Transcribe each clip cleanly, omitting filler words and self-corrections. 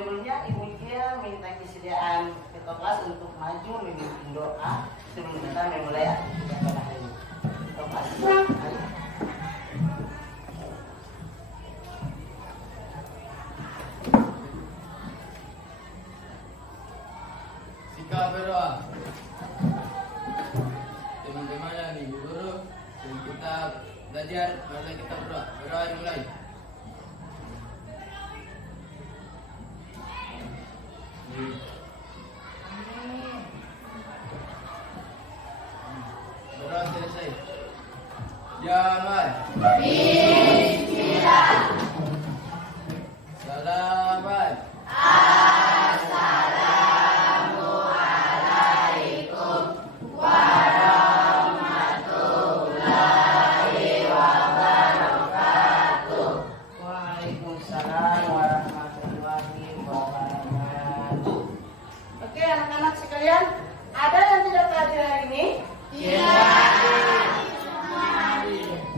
Sebelumnya Ibu Cia minta kesediaan ketua kelas untuk maju memimpin doa sebelum kita memulai aktivitas pada hari ini. Ketua kelas, mari. Sikap berdoa. Teman-teman dan ibu guru, sebelum kita belajar, mari kita berdoa. Berdoa dimulai. Berdoa selesai. Jamal. Bismillah. Salamat. Assalamualaikum warahmatullahi wabarakatuh. Waalaikumsalam warahmatullahi wabarakatuh. Oke anak-anak sekalian, ada yang tidak hadir hari ini?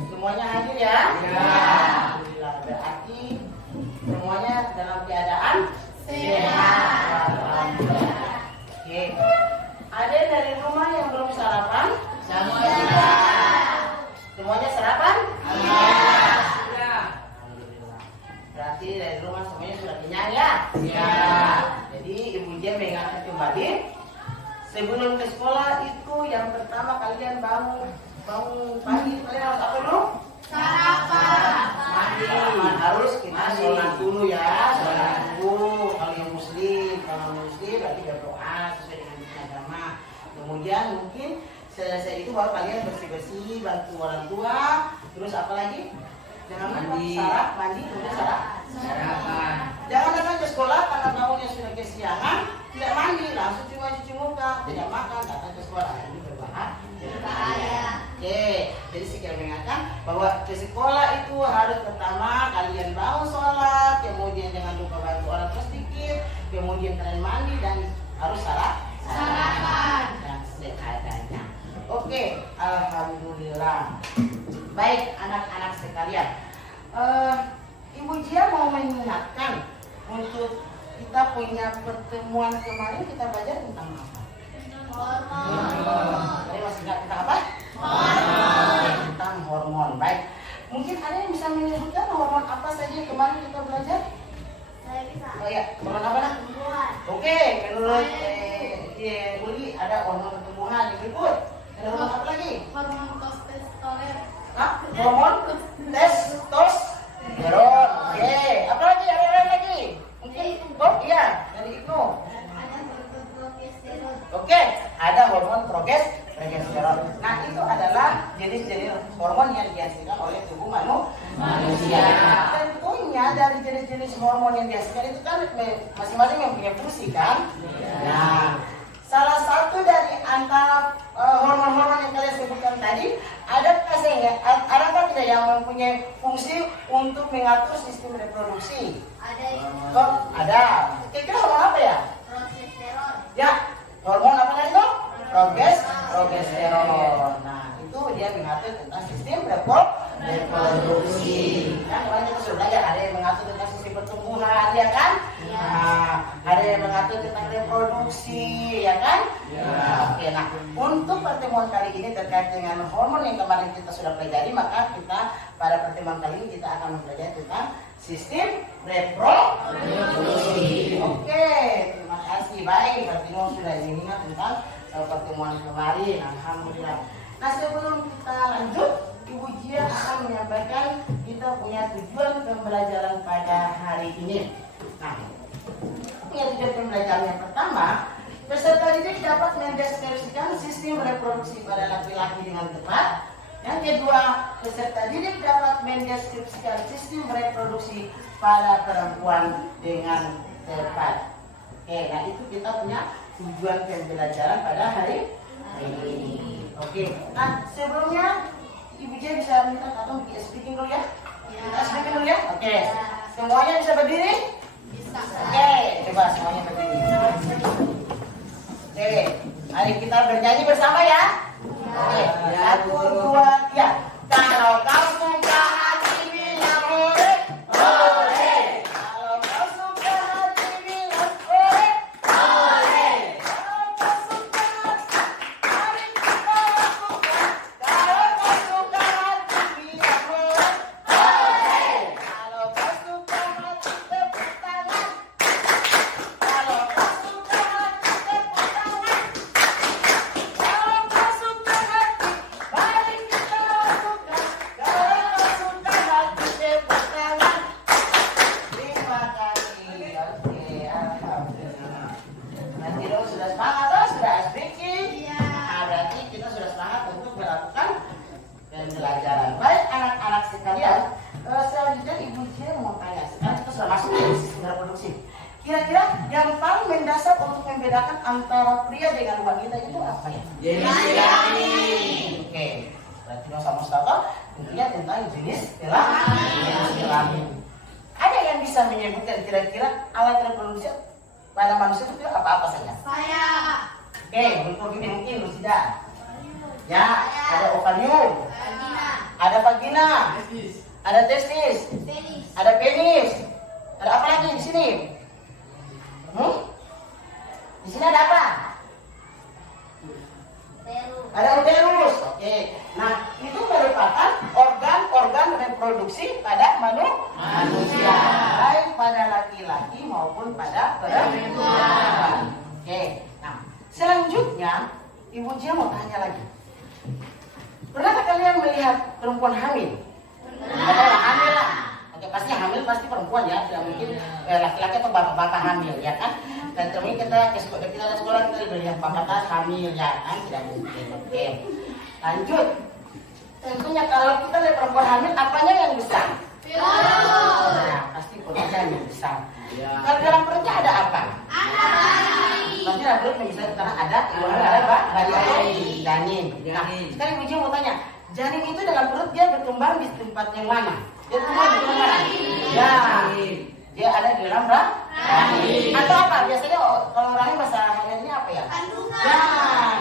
Semuanya hadir ya? Alhamdulillah, berarti semuanya dalam keadaan Sehat. Alhamdulillah. Oke. Ada dari rumah yang belum sarapan? Semuanya sarapan? Alhamdulillah. Berarti dari rumah semuanya sudah kenyang ya? Jadi Ibu Jen mengingatkan kembali, sebelum ke sekolah itu yang pertama kalian bangun pagi, kalian harus apa dulu? Mandi. Harus kita sholat dulu ya, sholat dulu. Kalau yang muslim berarti berdoa sesuai dengan agama. Kemudian mungkin selesai itu baru kalian bersih-bersih, bantu orang tua. Terus apa lagi? Jangan lupa mandi, kemudian sarapan. Jangan datang ke sekolah karena bangunnya sudah kesiangan, tidak mandi, langsung cuma cuci muka, tidak makan, datang ke sekolah. Ini berbahaya. Oke, jadi saya mengingatkan bahwa ke sekolah itu harus pertama kalian bangun sholat, kemudian jangan lupa bantu orang tua sedikit, kemudian kalian mandi dan harus sarapan dan seadanya. Oke, alhamdulillah. Baik anak-anak sekalian, Ibu Jia mau mengingatkan untuk kita punya pertemuan kemarin kita belajar tentang apa? Tadi masih ingat tentang apa? Tentang hormon. Baik. Mungkin ada yang bisa menyebutkan hormon apa saja yang kemarin kita belajar? Saya bisa. Oh ya, hormon apa nak? Oke, menurut Uli ada hormon pertumbuhan yang berikut. Ada hormon apa lagi? Hormon testosteron. Hormon testosteron. Oke, apa lagi? Ada lagi? Mungkin oh iya, dari itu. Ada hormon progesteron. Oke, ada hormon progesteron. Nah, itu adalah jenis-jenis hormon yang dihasilkan oleh tubuh manusia. Tentunya dari jenis-jenis hormon yang dihasilkan itu kan masing-masing mempunyai fungsi kan? Nah, salah satu dari antara hormon-hormon yang kalian sebutkan tadi, adakah tidak yang mempunyai fungsi untuk mengatur sistem reproduksi? Ada Oh, ada. Kira-kira hormon apa ya? progesteron. Ya, hormon apa tadi tuh? Progesteron. Nah, itu dia mengatur tentang sistem reproduksi. Kan kemarin kita sudah belajar, ada yang mengatur tentang sistem pertumbuhan, ya kan? Nah, ada yang mengatur tentang reproduksi, ya kan? Oke, nah untuk pertemuan kali ini terkait dengan hormon yang kemarin kita sudah pelajari, maka kita pada pertemuan kali ini kita akan mempelajari tentang sistem reproduksi. Oke, terima kasih. Baik, berarti sudah ingat tentang pertemuan kemarin. Alhamdulillah. Nah, sebelum kita lanjut, Ibu Jia akan menyampaikan kita punya tujuan pembelajaran pada hari ini. Nah, punya tujuan pembelajaran yang pertama, peserta didik dapat mendeskripsikan sistem reproduksi pada laki-laki dengan tepat. Yang kedua, peserta didik dapat mendeskripsikan sistem reproduksi pada perempuan dengan tepat. Oke, nah itu kita punya tujuan pembelajaran pada hari ini. Oke, nah sebelumnya Ibu Jia bisa minta atau speaking dulu ya? Kita speaking dulu ya? Oke, semuanya bisa berdiri? Bisa. Oke, coba semuanya berdiri. Oke, mari kita bernyanyi bersama ya. Oke, 1, 2, 3. Kalau kau suka hati bilang hore, hore. Kalau kau suka hati bilang Kira-kira yang paling mendasar untuk membedakan antara pria dengan wanita itu apa ya? Jenis kelamin. Oke, berarti Dosa Mustafa tentunya tentang jenis kelamin. Ada yang bisa menyebutkan kira-kira alat reproduksi pada manusia itu apa-apa saja? Saya. Oke, untuk ini mungkin Rusida. Ya, ada ovarium, Vagina. ada vagina, Testis. ada testis, Penis. ada penis, ada apa lagi di sini? Di sini ada apa? Perut. Ada uterus. Oke. Nah, itu merupakan organ-organ reproduksi pada manusia, baik pada laki-laki maupun pada perempuan. Oke. Nah, selanjutnya Ibu Jia mau tanya lagi. Pernahkah kalian melihat perempuan hamil? Ada yang hamil lah. Oke, pasti hamil pasti perempuan ya, tidak mungkin laki-laki atau bapak-bapak hamil ya kan? Dan terus kita ke sekolah kita lihat bapak hamil ya kan, tidak mungkin. Oke. Lanjut. Tentunya kalau kita lihat perempuan hamil, apanya yang besar? Perut. Nah, pasti perutnya yang besar. Ya. Kalau dalam perutnya ada apa? Anak. Pasti dalam perut yang besar karena ada janin. Nah, sekarang Ibu Jia mau tanya, janin itu dalam perut dia berkembang di tempat yang mana? Dia tumbuh di mana? Ya, dia ada di dalam rahim. Atau apa? Biasanya kalau rahim bahasa halnya apa ya? Kandungan. Ya,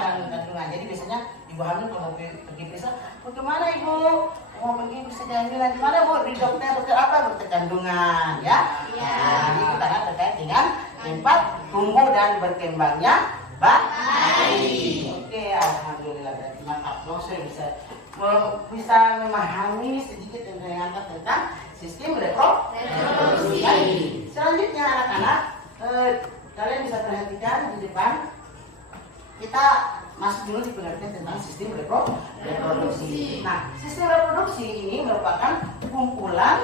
dalam kandungan. Jadi biasanya ibu hamil kalau mau pergi periksa, bagaimana ibu? Mau pergi periksa janin nanti mana bu? Di dokter apa? Dokter kandungan, ya? Iya. Nah, ini karena terkait dengan tempat tumbuh dan berkembangnya bayi. Oke, alhamdulillah berarti mantap dong, saya bisa memahami sedikit tentang sistem reproduksi. Selanjutnya anak-anak, kalian bisa perhatikan di depan kita masuk dulu di pengertian tentang sistem reproduksi. Nah, sistem reproduksi ini merupakan kumpulan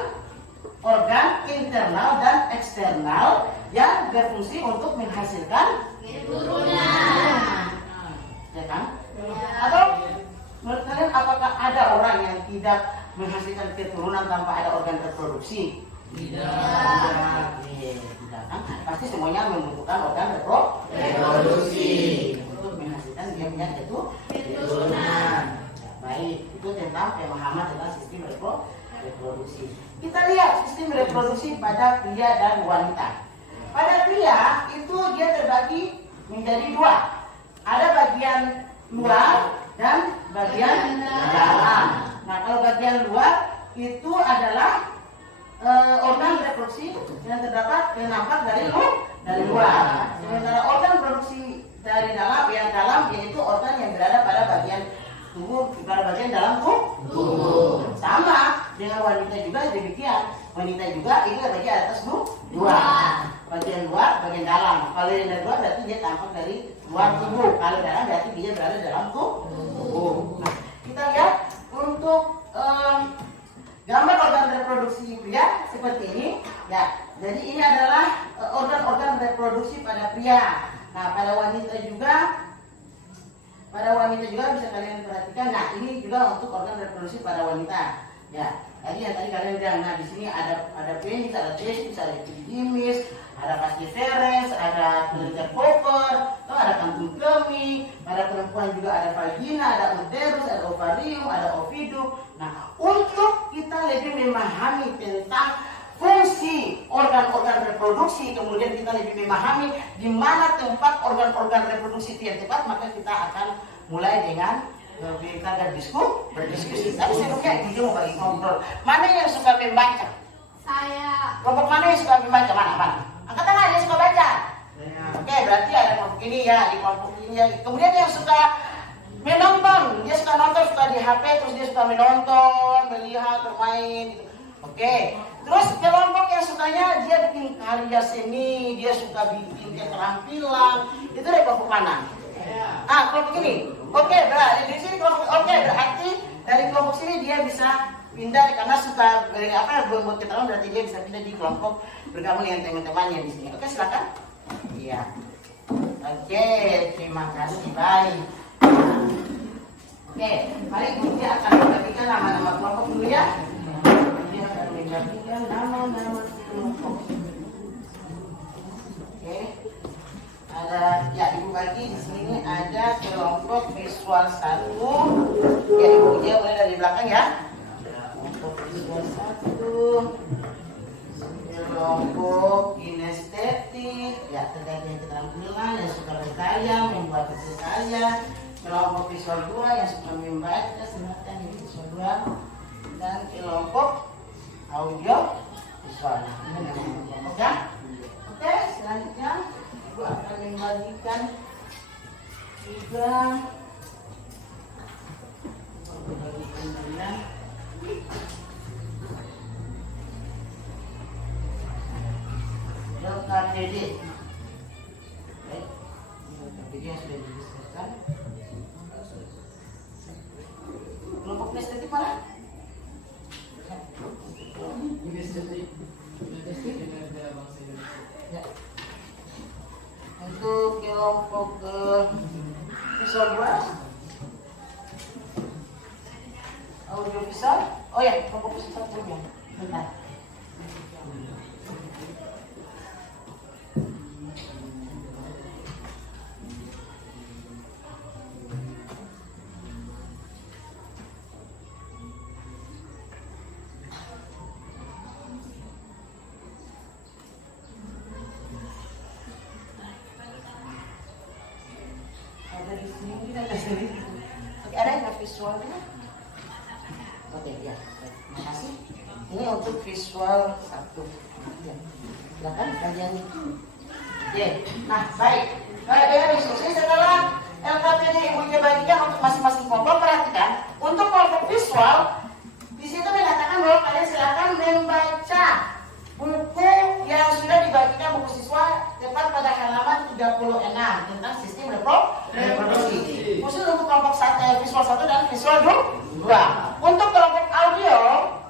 organ internal dan eksternal yang berfungsi untuk menghasilkan Keturunan. ya kan? Atau menurut kalian apakah ada orang yang tidak menghasilkan keturunan tanpa ada organ reproduksi? Tidak. Tidak kan? Pasti semuanya membutuhkan organ reproduksi untuk menghasilkan dia punya keturunan. Ya, baik, itu tentang pemahaman tentang sistem reproduksi. Kita lihat sistem reproduksi pada pria dan wanita. Pada pria itu dia terbagi menjadi dua. Ada bagian luar dan bagian dalam. Nah, kalau bagian luar itu adalah organ reproduksi yang nampak dari luar. Sementara organ reproduksi dari dalam, yang dalam yaitu organ yang berada pada bagian tubuh, pada bagian dalam tubuh. Sama dengan wanita juga demikian. Wanita juga ini bagian atas dua. Bagian luar, bagian dalam. Kalau yang dari luar berarti dia tampak dari luar tubuh. Kalau dalam berarti dia berada dalam tubuh. Nah, kita lihat untuk gambar organ reproduksi pria seperti ini. Ya, jadi ini adalah organ-organ reproduksi pada pria. Nah, pada wanita juga bisa kalian perhatikan. Nah, ini juga untuk organ reproduksi pada wanita. Ya, tadi yang tadi kalian bilang. Nah, di sini ada penis, ada testis, ada epididymis, ada pasciferens, ada kelenjar Cooper, ada kantung kemih. Pada perempuan juga ada vagina, ada uterus, ada ovarium, ada ovidum. Nah, untuk kita lebih memahami tentang fungsi organ-organ reproduksi, kemudian kita lebih memahami di mana tempat organ-organ reproduksi itu yang tepat, maka kita akan mulai dengan kita berdiskusi. Tapi sebelumnya Ibu mau bagi ngobrol. Mana yang suka membaca? Saya. Kelompok mana yang suka membaca? Mana? Angkat tangan yang suka baca. Oke, berarti ada kelompok ini ya, di kelompok ini ya. Kemudian yang suka menonton, dia suka nonton, suka di HP, terus dia suka menonton, melihat, bermain gitu. Oke. Terus kelompok yang sukanya dia bikin karya seni, dia suka bikin keterampilan. Itu dari kelompok mana? Ah, kelompok ini. Oke, berarti di sini kelompok. Oke, berarti dari kelompok sini dia bisa pindah karena suka buat keterampilan, berarti dia bisa pindah di kelompok bergabung dengan teman-temannya di sini. Oke, silakan. Iya. Oke, terima kasih. Baik. Oke, mari kita akan membagikan nama-nama kelompok dulu ya. Dia akan membagikan nama-nama kelompok. visual 1, ya Ibu Ujian mulai dari belakang ya. Untuk visual 1, kelompok kinestetik, ya terkait dengan keterampilan yang suka berkarya, membuat karya. Kelompok visual 2 yang suka membaca, silakan ini visual 2. Dan kelompok audio visual. Ini memang kelompok ya. Oke, selanjutnya Ibu akan membagikan juga KPD. Baik, KPD yang sudah didiskusikan. Kelompok estetik mana? Ya. Untuk kelompok visual 2, audio visual. Oh ya, kelompok visual 1 ya. Bentar. Ada yang visualnya? Oke ya, terima kasih. Ini untuk visual 1. Ya, silakan kalian. Oke, nah baik. Baik ya, diskusi setelah LKPD Ibunya bagikan untuk masing-masing kelompok. Perhatikan, untuk kelompok visual di situ mengatakan bahwa kalian silakan membaca buku yang sudah dibagikan buku siswa tepat pada halaman 36 tentang sistem reproduksi. Khusus untuk kelompok visual 1 dan visual 2. Untuk kelompok audio,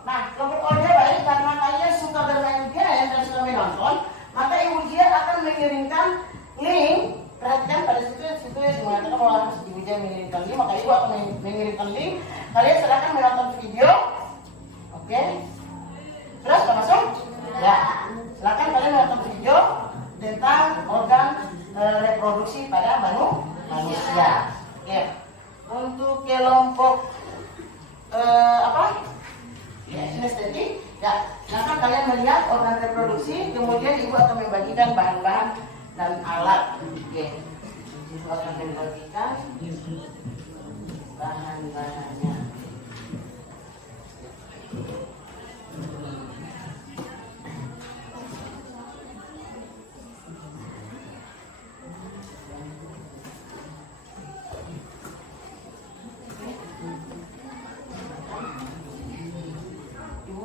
nah kelompok audio baik karena kalian suka bermain game dan suka menonton, maka Ibu Jia akan mengirimkan link. Perhatikan pada situ yang mengatakan bahwa harus Ibu Jia mengirimkan link, maka Ibu akan mengirimkan link. Kalian silakan menonton video. Oke. Terus masuk? Ya. Silakan kalian menonton video tentang organ reproduksi pada manusia. Oke. Untuk kelompok kinestetik, ya, maka kalian melihat organ reproduksi, kemudian Ibu akan membagikan bahan-bahan dan alat. Oke. Ibu akan membagikan bahan-bahannya.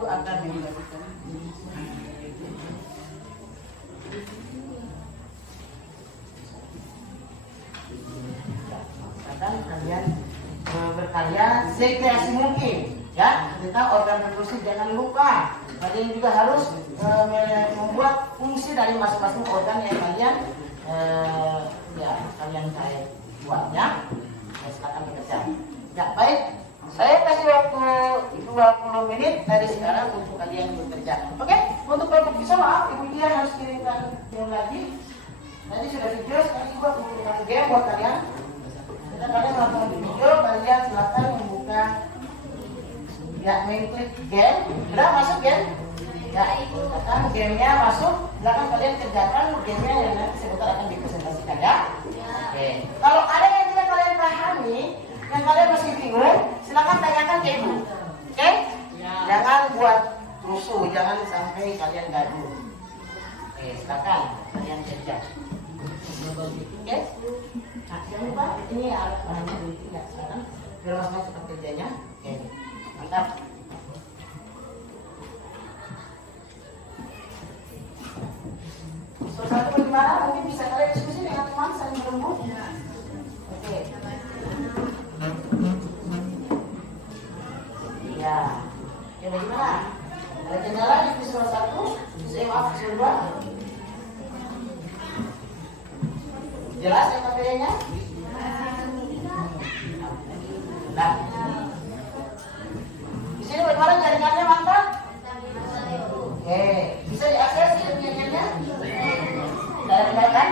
Akan membagikan kalian berkarya sekreasi mungkin ya tentang organ reproduksi. Jangan lupa kalian juga harus membuat fungsi dari masing-masing organ yang kalian buat ya. Silakan bekerja. Ya baik. Saya kasih waktu 20 menit dari sekarang untuk kalian bekerja. Oke? Untuk kelompok visual, maaf, Ibu Dia harus kirimkan game lagi. Tadi sudah video, sekarang Ibu akan kirimkan game buat kalian. Setelah kalian melakukan video, kalian silakan membuka, ya, mengklik game. Sudah masuk game? Ya, silakan gamenya masuk. Silakan kalian kerjakan gamenya yang nanti sebentar akan dipresentasikan ya. Oke. Kalau ada yang tidak kalian pahami, yang kalian masih bingung, silakan tanyakan ke Ibu. Oke? Ya. Jangan buat rusuh, jangan sampai kalian gaduh. Oke, silakan kalian kerja. Oke? Nah, jangan lupa ini alat bahannya dulu ya sekarang. Biar mas-mas cepat kerjanya. Oke. Mantap. Satu bagaimana? Mungkin bisa kalian diskusi dengan teman saling menunggu. Oke. Ya, oke bagaimana? Ada kendala di visual 1, visual 2? Jelas ya KPD-nya? Nah, di sini bagaimana jaringannya mantap? Oke, bisa diakses jaringannya? Tidak ada kan?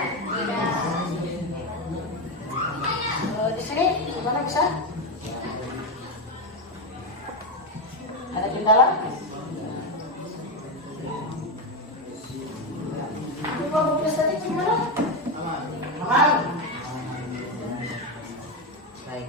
Di sini, gimana bisa? gimana? Aman. Aman. Baik.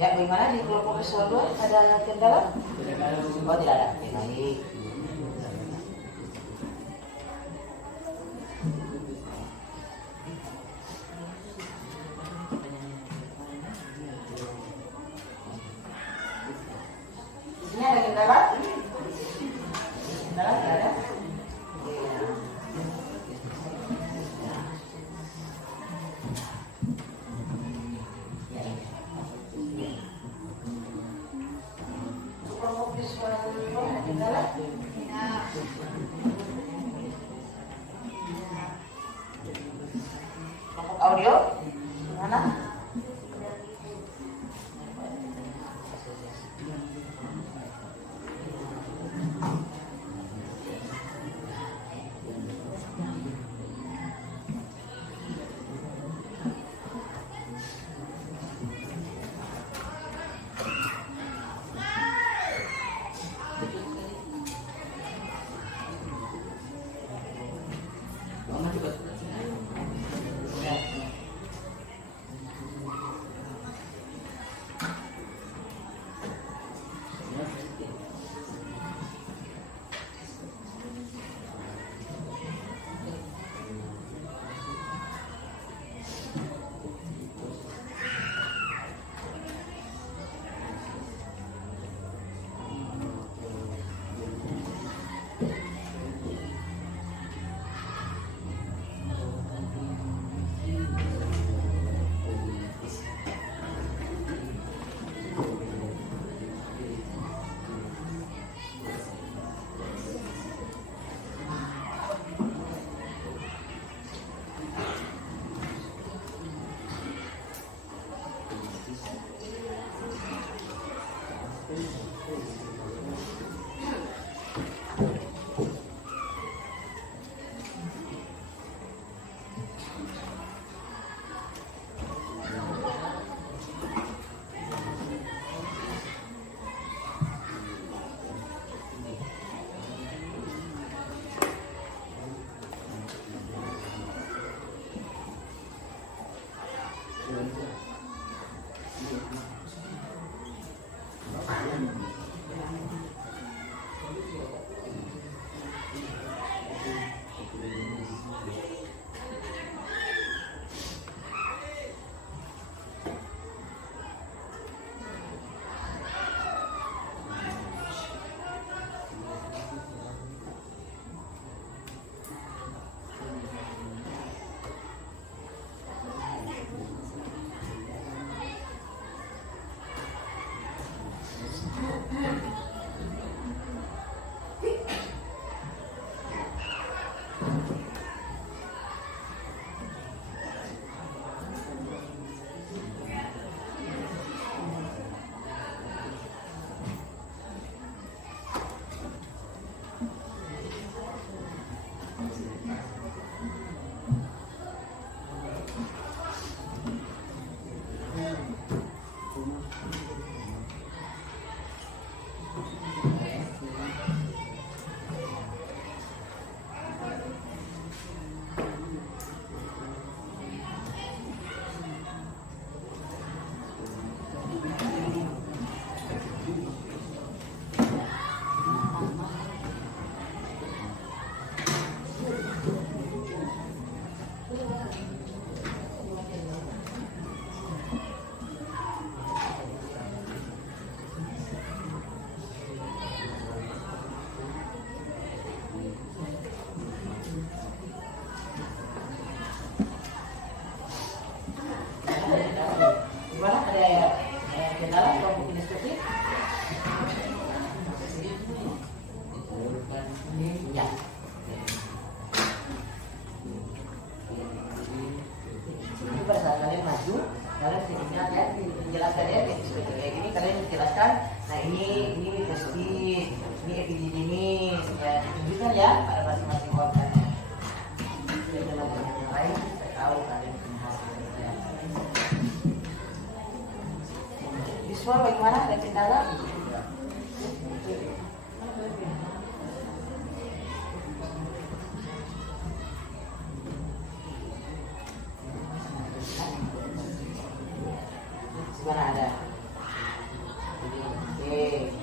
Ya, bagaimana di kelompok visual 2 ada kendala? Oh, tidak ada. Oke, baik. Di sini ada kendala? Kendala tidak ada? Kelompok visual 2 ada kendala? dan ya. Jadi pada saat kalian maju, kalian ingat ya, dijelaskan ya, kayak gini kalian jelaskan. Nah ini testis, ini epididymis, ya tunjukkan ya pada masing-masing organnya. Jadi dalam yang lain saya tahu kalian punya hasilnya. Visual bagaimana? Ada kendala? Mana ada? Oke.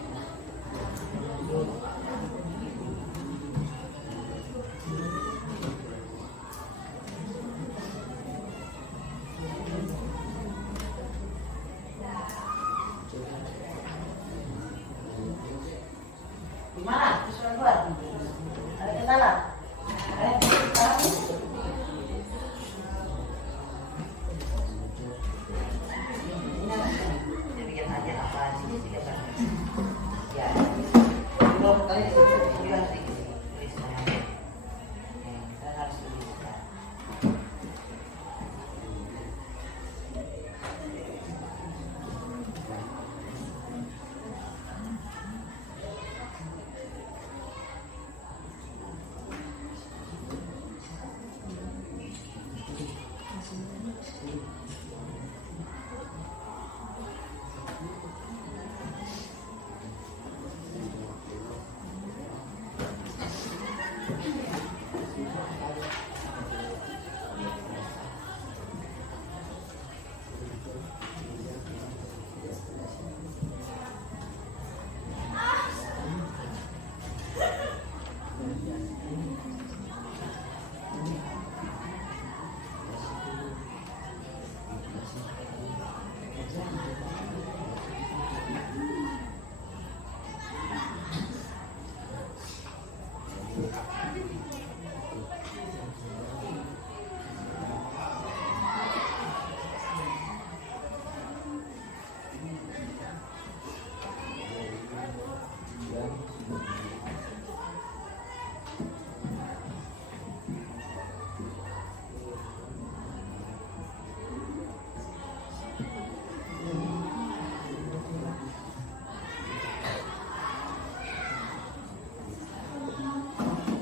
Gimana? Visual keluar? Ada kendala? Ada kendala?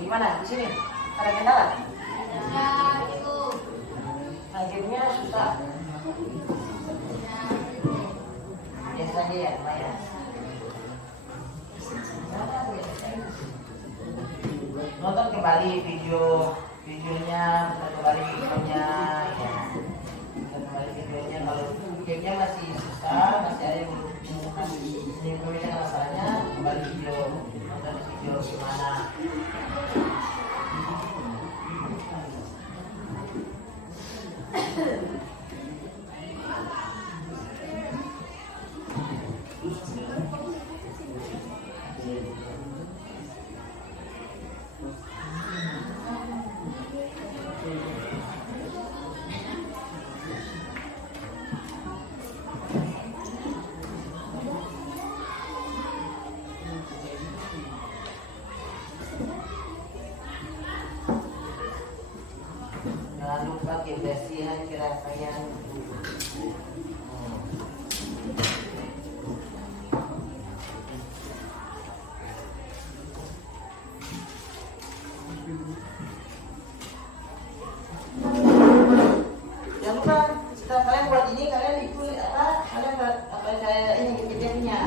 Gimana? Di sini ada kendala? Akhirnya susah. Biasa aja ya, lumayan. Nonton kembali videonya, nonton kembali videonya, ya. Nonton kembali videonya. Kalau gamenya masih susah, masih ada yang belum masalahnya, kembali video, nonton video gimana. Jangan lupa kebersihan kerakaian. Jangan lupa setelah kalian buat ini kalian ikut kalian buat apa saya ini dia punya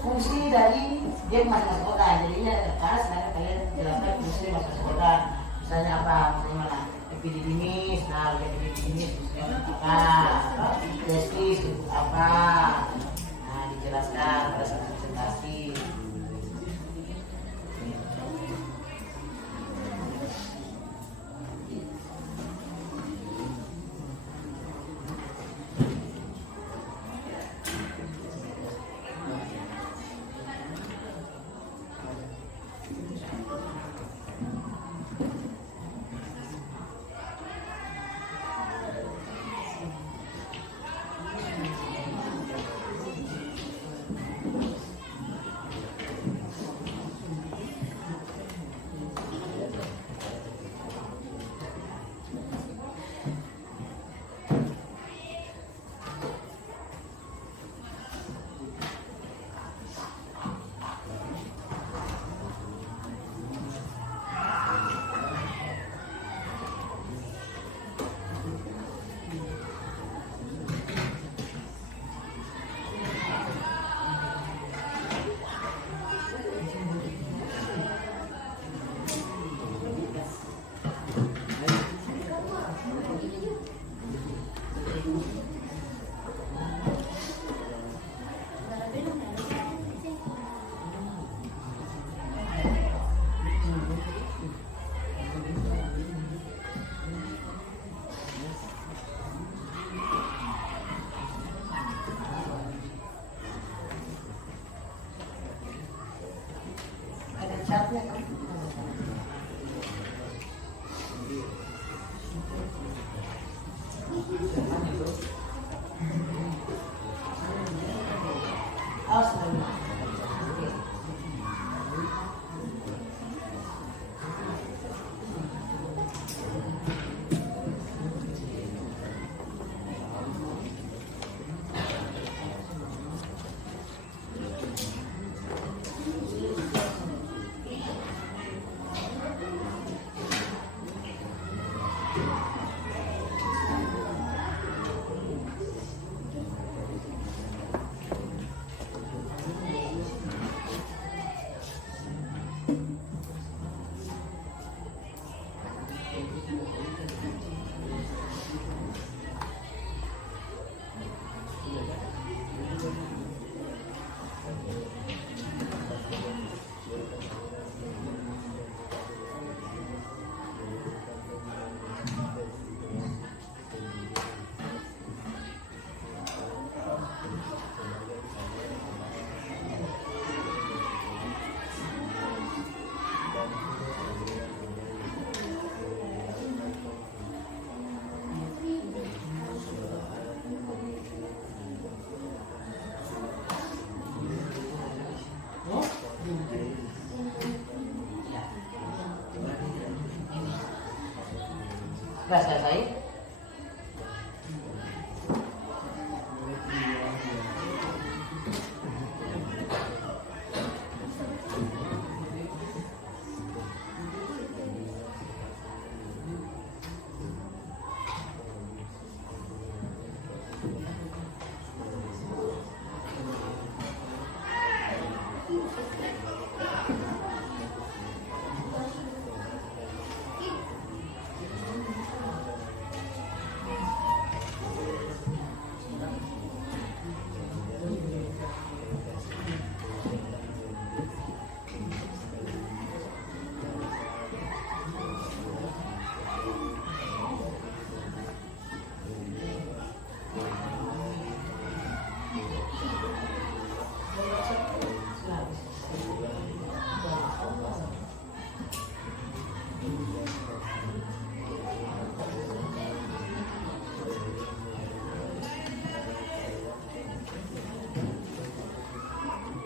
fungsi dari dia masuk organ. Jadinya ada kertas, nah kalian jelaskan fungsi masuk organ. Misalnya apa? Misalnya mana? Epididymis, nah epididymis fungsinya apa? Testis untuk apa? Nah dijelaskan pada saat presentasi. Sudah selesai?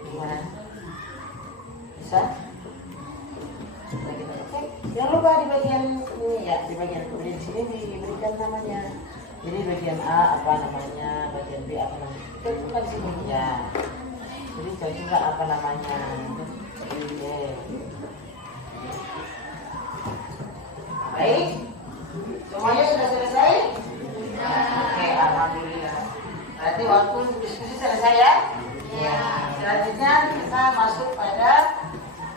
Gimana? Bisa? Nah, kita cek. Jangan lupa di bagian ini ya, di bagian kemudian sini diberikan namanya. Jadi bagian A apa namanya, bagian B apa namanya. Kita buka di sini ya. Jadi coba apa namanya. Oke. Baik. Semuanya sudah selesai? Oke, alhamdulillah. Berarti waktu diskusi selesai ya? Ya. Selanjutnya kita masuk pada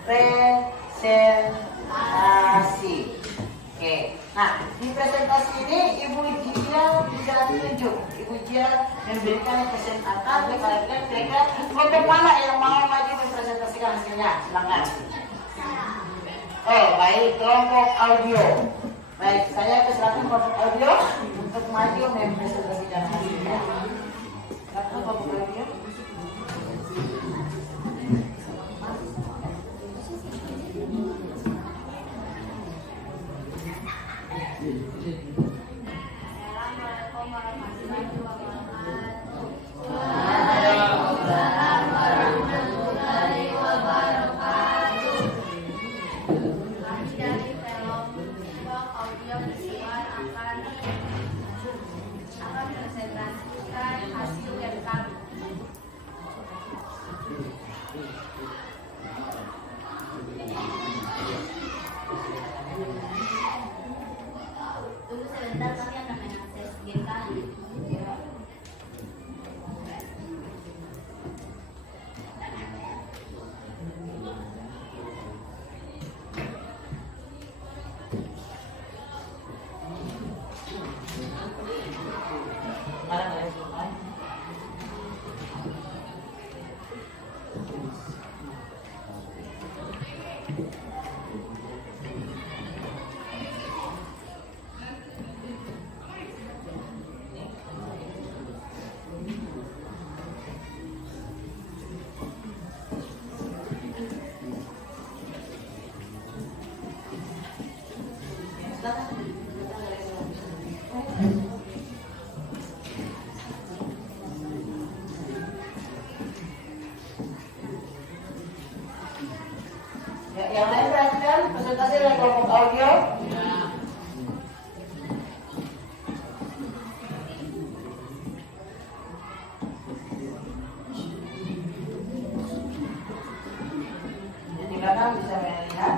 presentasi. Oke. Nah, di presentasi ini Ibu Jia bisa tunjuk. Ibu Jia memberikan kesempatan kepada kira-kira kelompok mana yang mau maju mempresentasikan hasilnya. Silakan. Oh, baik, kelompok audio. Baik, saya persilakan kelompok audio untuk maju mempresentasikan hasilnya. Silakan kelompok audio. Assalamualaikum warahmatullahi wabarakatuh. Waalaikumsalam warahmatullahi wabarakatuh. Kami dari kelompok audio visual akan presentasikan hasil yang kami. Tunggu sebentar, kami akan mengakses game kami. Yang lain perhatikan presentasi dari kelompok audio. Jadi kadang bisa melihat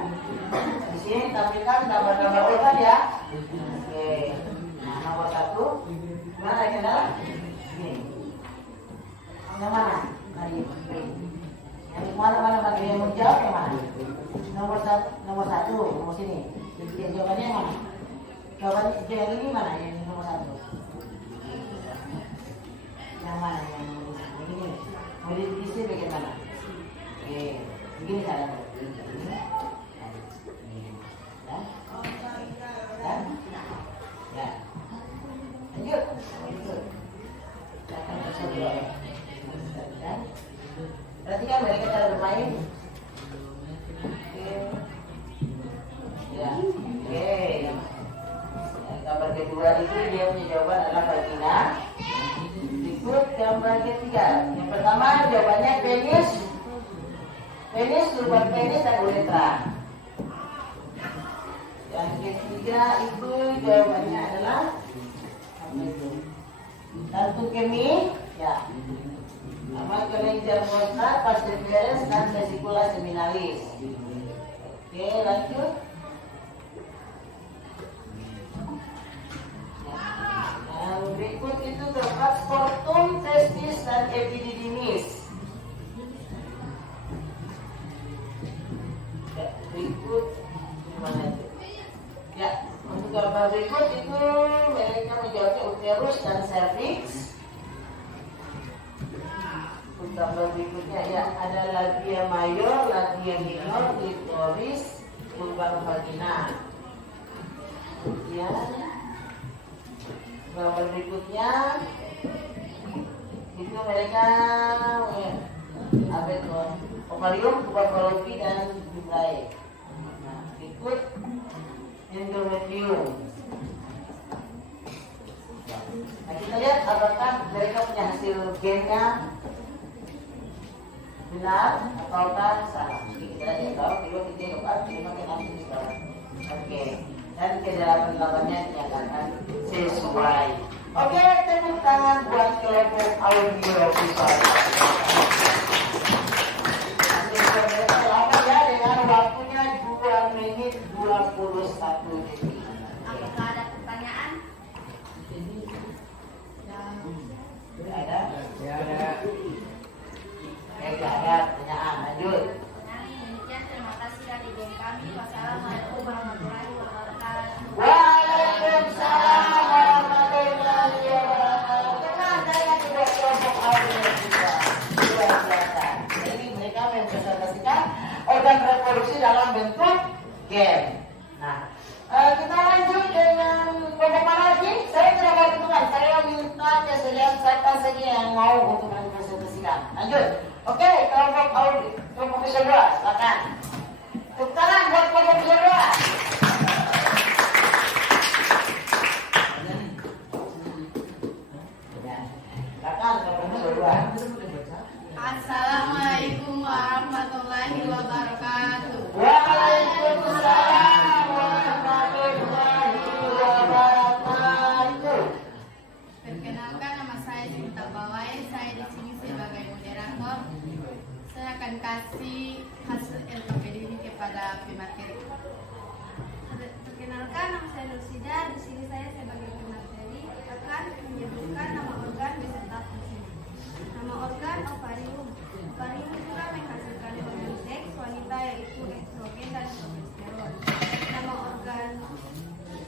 di sini tampilkan gambar-gambar organ ya. Oke. Yang mana? Hari yang mana? Yang mau jawab yang mana? Nomor satu, nomor sini. Jadi jawabannya yang mana? Jawabannya yang ini mana? Yang nomor satu. Yang mana? Yang ini. Mau diisi bagaimana? Oke, begini caranya. Ya. Lanjut. Perhatikan mereka cara bermain. Ya. Oke. Gambar kedua itu dia punya jawaban adalah vagina. Berikut gambar ketiga. Yang pertama jawabannya penis. Penis berupa penis dan uretra. Yang ketiga itu jawabannya adalah apa itu? Kartu kemi, ya. Nama kelenjar prostat, perseverance dan vesicula seminalis. Oke, lanjut. Yang berikut itu terdapat scortum, testis dan epididymis. Ya, berikut gimana itu? Ya, untuk gambar berikut itu mereka menjawabnya uterus dan cervix. Untuk gambar berikutnya ya ada labia mayor, labia minor, klitoris, lubang vagina. Kemudian gambar berikutnya itu mereka apa itu? Ovarium, tuberkulosis dan vibray. Nah, berikut endometrium. Nah, kita lihat apakah mereka punya hasil gennya benar ataukah salah. Kita lihat tahu kedua kita coba terima kasih sekarang. Oke. Dan kedalaman-dalamannya dinyatakan sesuai. Oke, tepuk tangan buat kelompok audio visual. Selamat ya dengan waktunya 2 menit 21 detik. Apakah ada pertanyaan? Tidak ada? Ya ada. Tidak ada pertanyaan. Lanjut. Nah, demikian terima kasih dari geng kami. Wassalamualaikum warahmatullahi wabarakatuh. Waalaikumsalam warahmatullahi wabarakatuh. Tenang, saya tidak kelompok audio visual. Luar biasa. Jadi mereka mempresentasikan organ reproduksi dalam bentuk game. Nah, kita lanjut dengan kelompok mana lagi? Saya tidak mau tentukan. Saya minta kesediaan siapa saja yang mau untuk mempresentasikan. Lanjut. Oke, kelompok audio, kelompok visual 2, silakan. Tepuk tangan buat kelompok visual 2. Silakan kelompok visual 2. Assalamualaikum warahmatullahi wabarakatuh. Waalaikumsalam warahmatullahi wabarakatuh. Perkenalkan, nama saya Sinta Bawai. Saya di sini sebagai moderator. Saya akan kasih hasil LKPD ini kepada pemateri. Perkenalkan, nama saya Nusida. Di sini saya sebagai pemateri akan menyebutkan nama organ beserta fungsi. Nama organ ovarium. Ovarium juga menghasilkan hormon seks wanita yaitu estrogen dan progesteron. Nama organ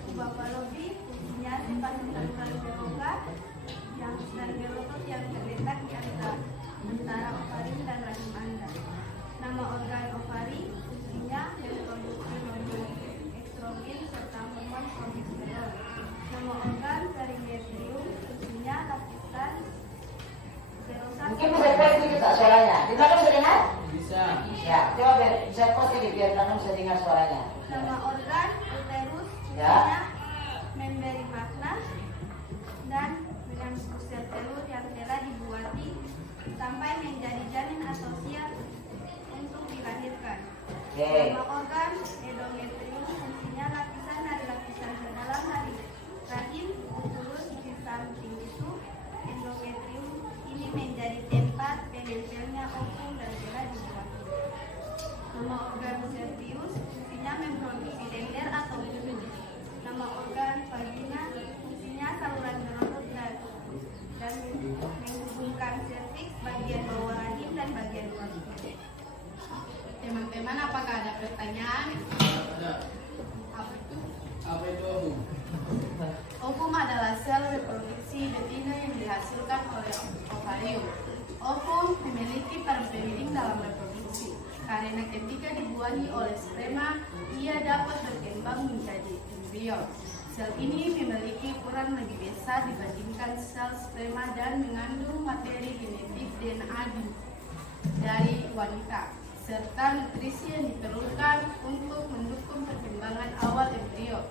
tuba fallopi fungsinya sebagai saluran berongga yang dan berotot yang terletak di antara ovarium dan rahim Anda. Nama organ ovari fungsinya memproduksi hormon estrogen serta hormon progesteron. Nama organ perinetrium fungsinya lapisan serosa. Mungkin bisa kuat sedikit tak suaranya. Di belakang bisa dengar? Bisa. Ya, coba bisa kuat sedikit biar belakang bisa dengar suaranya. Nama organ uterus Ya. fungsinya memberi makna dan dengan sel telur yang telah dibuati sampai menjadi janin atau siap untuk dilahirkan. Oke. Nama organ endometrium fungsinya lapisan dari lapisan terdalam dari rahim uterus di samping itu. Endometrium ini menjadi tempat penempelnya ovum dan telah dibuati. Nama organ cervius fungsinya memproduksi dender atau usus. Nama organ vagina fungsinya saluran berotot dan menghubungkan cervix bagian dituai oleh sperma, ia dapat berkembang menjadi embrio. Sel ini memiliki ukuran lebih besar dibandingkan sel sperma dan mengandung materi genetik DNA dari wanita, serta nutrisi yang diperlukan untuk mendukung perkembangan awal embrio.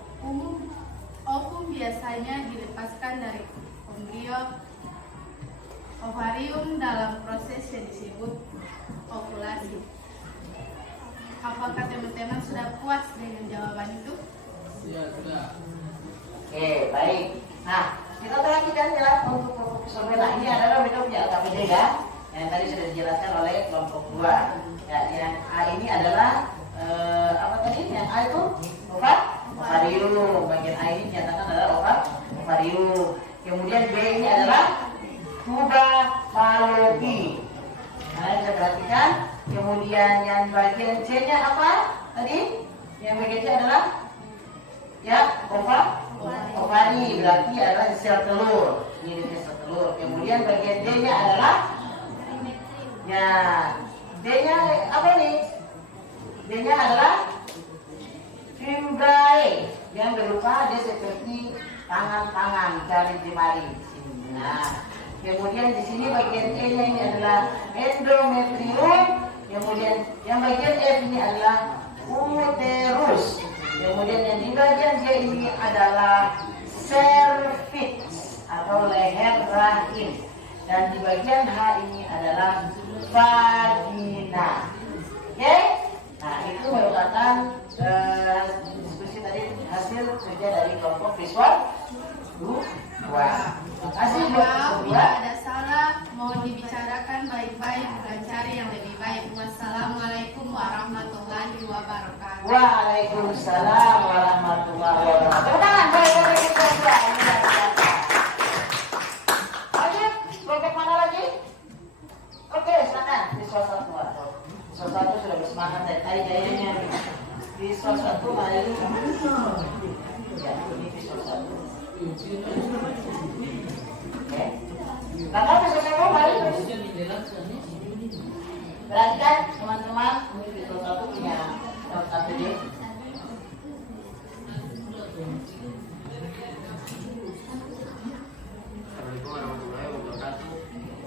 Ovum biasanya dilepaskan dari embrio ovarium dalam proses yang disebut ovulasi. Apakah teman-teman sudah puas dengan jawaban itu? Ya, sudah. Oke, baik. Nah, kita perhatikan ya untuk survei. Nah, ini adalah metode LKPD ya, yang tadi sudah dijelaskan oleh kelompok 2. Ya, yang A ini adalah apa tadi? Yang A itu ovarium. Bagian A ini dinyatakan adalah ovarium. Kemudian B ini adalah tuba Fallopi. Nah, bisa perhatikan. Kemudian yang bagian C-nya apa? Tadi yang bagian C adalah ya ovari, berarti adalah sel telur. Ini sel telur. Kemudian bagian D-nya adalah ya D-nya apa nih? D-nya adalah fibrae yang berupa dia seperti tangan-tangan jari-jari. Nah, kemudian di sini bagian E-nya ini adalah endometrium. Kemudian yang bagian F ini adalah uterus. Kemudian yang di bagian G ini adalah cervix atau leher rahim. Dan di bagian H ini adalah vagina. Oke? Nah, itu merupakan diskusi tadi hasil kerja dari kelompok visual 2. Terima kasih Maaf, bila ada salah, mohon dibicarakan baik-baik, bukan cari yang lebih baik. Wassalamualaikum warahmatullahi wabarakatuh. Waalaikumsalam warahmatullahi wabarakatuh. Tangan, baik kita sudah. Lanjut, kelompok mana lagi? Oke, silakan. Siswa 1. Siswa 1 sudah bersemangat dari tadi kayaknya. Siswa 1 mari. Ya, ini siswa 1. Oke. Kakak bisa saya mari. Perhatikan teman-teman, ini siswa 1 punya satu D.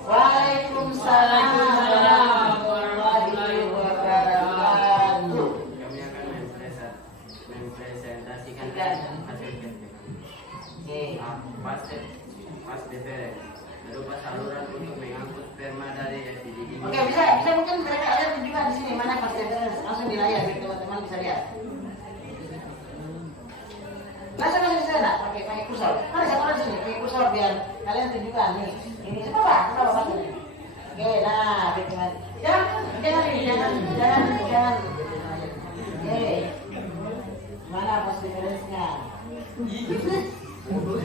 Waalaikumsalam warahmatullahi wabarakatuh. Kami akan mempresentasikan hasil kerja. Pas DPR berupa saluran untuk mengangkut sperma dari FIDD. Oke, bisa mungkin mereka ada tunjukkan di sini mana fasilitas langsung di layar biar teman-teman bisa lihat. Langsung di sana pakai kursor. Mana siapa di sini pakai kursor biar kalian tunjukkan nih. Ini coba pakai. Oke, nah, teman. Jangan. Oke. Mana fasilitasnya? Oke.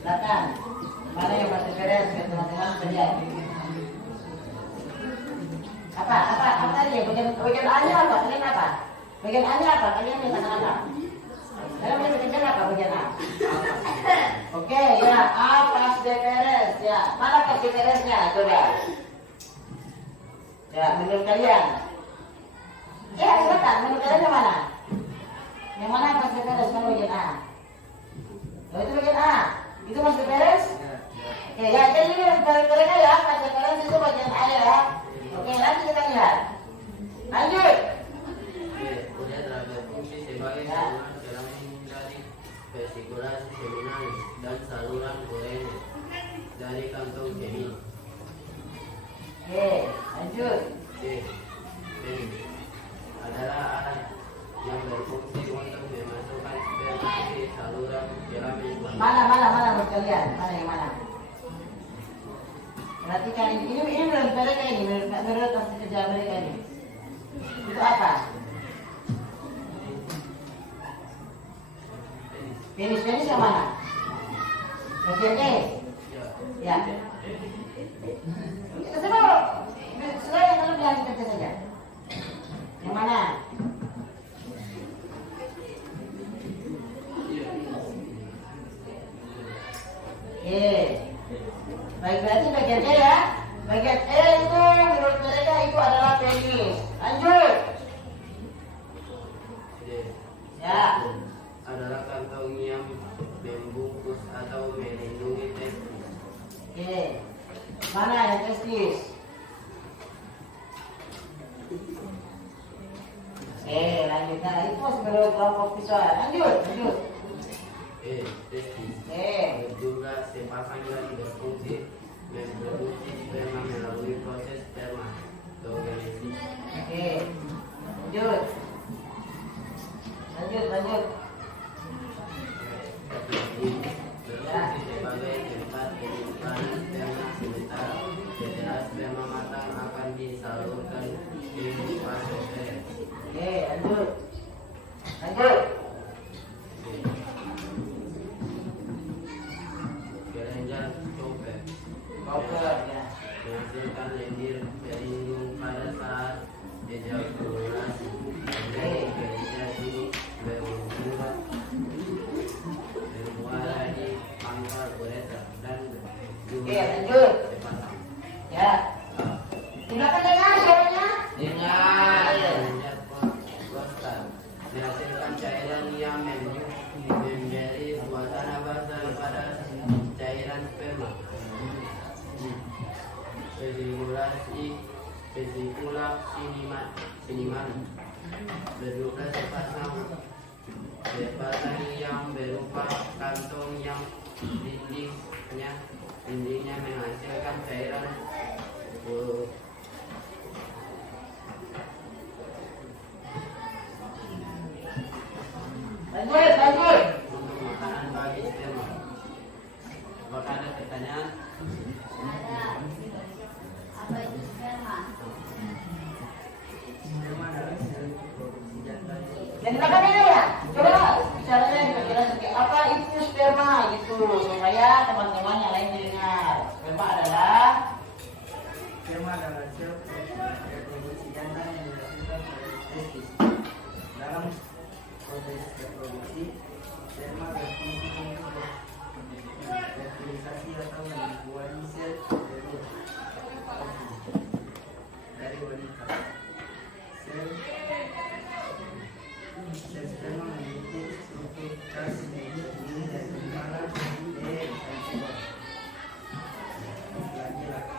Silakan. Mana yang masih beres biar teman-teman kerja. Apa tadi ya? Bagian A-nya apa? Kalian apa? Bagian A-nya apa? Kalian minta apa? Kalian mau bekerja apa bagian A? Oke, ya, A pas beres ya. Mana pas beresnya? Coba. Ya, menurut kalian. Ya, silakan. Menurut kalian yang mana? Yang mana pas beres? Mana bagian A? Oh, itu bagian A. Itu masih beres? Oke, ya, jadi ini mereka ya, pas beres itu bagian A ya. Oke, nanti kita lihat. Lanjut. Kemudian terhadap fungsi sebagai saluran kelamin dari vesikulasi seminalis dan saluran ureus dari kantong kemih. Oke, lanjut. C. Penis adalah alat yang berfungsi untuk memasukkan sperma ke saluran kelamin. Mana menurut kalian? Mana yang mana? Perhatikan ini menurut mereka ini, menurut hasil kerja mereka ini. Itu apa? Penis yang mana? Bagian E? Ya. Setelah yang lalu bilang kerja saja. Yang mana? Oke. Baik, berarti bagian E ya. Bagian E itu menurut mereka itu adalah penis. Lanjut. D. Ya. Adalah kantong yang membungkus atau melindungi testis. Oke. Mana yang testis? Lanjut. Nah, itu masih menurut kelompok visual. Lanjut. E. Testis. Oke. Juga sepasang lagi berfungsi memproduksi sperma melalui proses spermatogenesis. Oke. Lanjut. Berfungsi sebagai tempat penyimpanan sperma sementara setelah sperma matang akan disalurkan ke fasofere. Oke, lanjut. Kelenjar Chopper Koper ya. menghasilkan lendir pelindung pada saat ejakulasi. Kelenjar ini bermuara di pangkal uretra dan Oke, lanjut. sepasang. Ya. Silakan dengar suaranya. Dengar. Kelenjar prostat menghasilkan cairan yang memberi suasana basah pada cairan sperma. Vesikula siniman berupa sepasang yang berupa kantong yang dindingnya menghasilkan cairan Lanjut. untuk makanan bagi sperma. Apakah ada pertanyaan? Apa itu sperma? Dan silakan dengar ya. Coba bicaranya kira-kira seperti apa itu sperma gitu supaya teman-teman yang lain dengar. Sperma adalah sel reproduksi jantan yang dihasilkan oleh testis. Dalam proses reproduksi, sperma berfungsi untuk fertilisasi atau membuat sel telur dari wanita. Sel sperma memiliki struktur khas yang terdiri dari kepala, leher, dan ekor. Laki-laki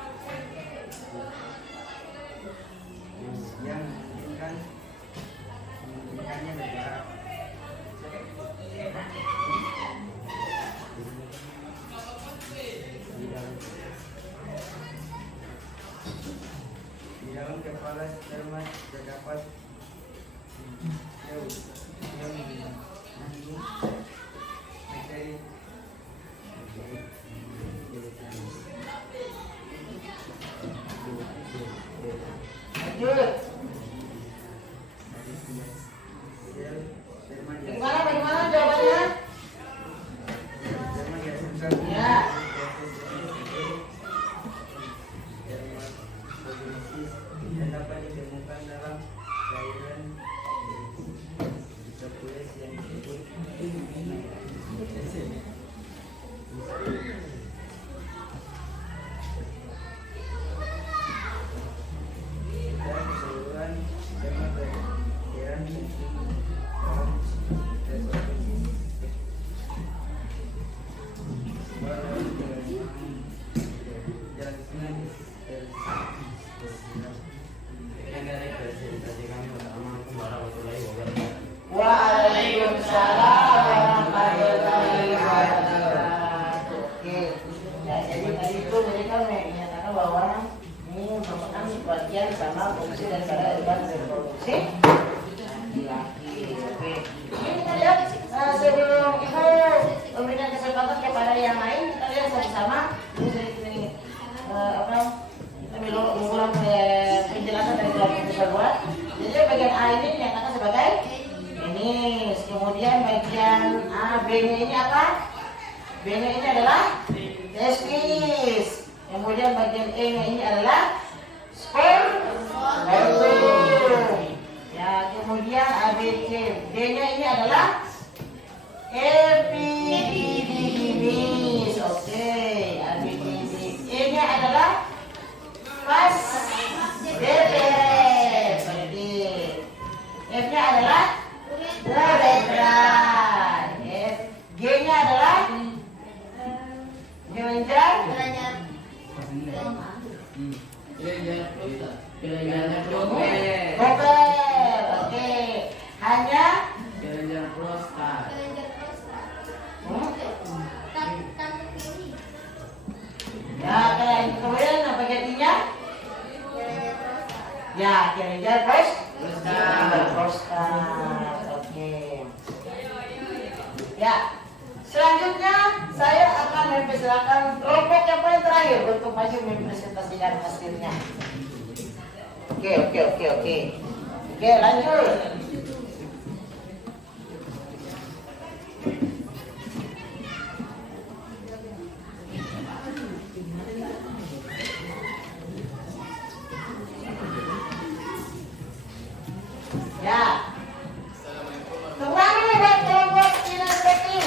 yang memungkinkannya bergerak. Di dalam kepala sperma terdapat sel yang mengandung materi lanjut. sel sperma Bagaimana jawabannya? sperma dihasilkan Ya. spermatogenesis dan dapat ditemukan dalam cairan sirkulasi yang disebut secara keseluruhan sperma berperan penting dalam reproduksi walau jalan Sekian dari presentasi kami. Wassalamualaikum warahmatullahi wabarakatuh. Waalaikumsalam warahmatullahi wabarakatuh. Oke. Ya, jadi tadi itu mereka menyatakan bahwa ini merupakan bagian sama fungsi daripada organ reproduksi laki-laki. Oke. Ini kita lihat sebelum ibu memberikan kesempatan kepada yang lain, kita lihat sama-sama ini mengulang penjelasan dari kelompok kedua. Jadi bagian A ini dinyatakan sebagai penis. Kemudian bagian A, B-nya ini apa? B-nya ini adalah testis. Kemudian bagian E-nya ini adalah spermatum. Ya, kemudian A, B, C, D-nya ini adalah epididymis. Oke. Kelenjar. Kelenjar. Kelenjar doper. Koper. Oke. Hanya. Kelenjar prostat. Kelenjar prostat. Hmm? Kantung kiri. Ya, kemudian apa jadinya? Kelenjar prostat. Ya, kelenjar Prostat. prostat. Oke. Ya. Selanjutnya saya akan mempersilakan kelompok yang paling terakhir untuk maju mempresentasikan hasilnya. Oke. Oke, lanjut. Ya. Kembali buat kelompok kinestetik.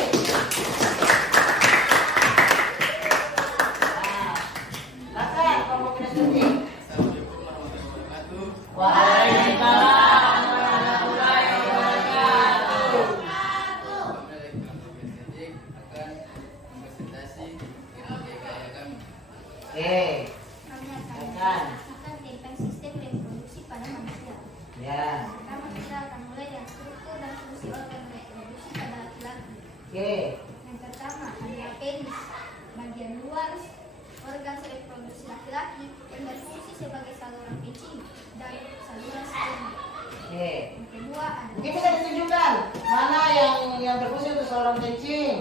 Maka kelompok kinestetik. Waalaikumsalam warahmatullahi wabarakatuh. Oke, Kami akan Akan. menjelaskan tentang sistem reproduksi pada manusia. ya. Pertama kita akan mulai dengan struktur dan fungsi organ reproduksi pada laki-laki. Oke, Yang pertama adalah penis, bagian luar organ reproduksi laki-laki yang berfungsi sebagai saluran kencing dan saluran sperma. oke. Yang kedua adalah Mungkin bisa ditunjukkan mana yang berfungsi untuk saluran kencing.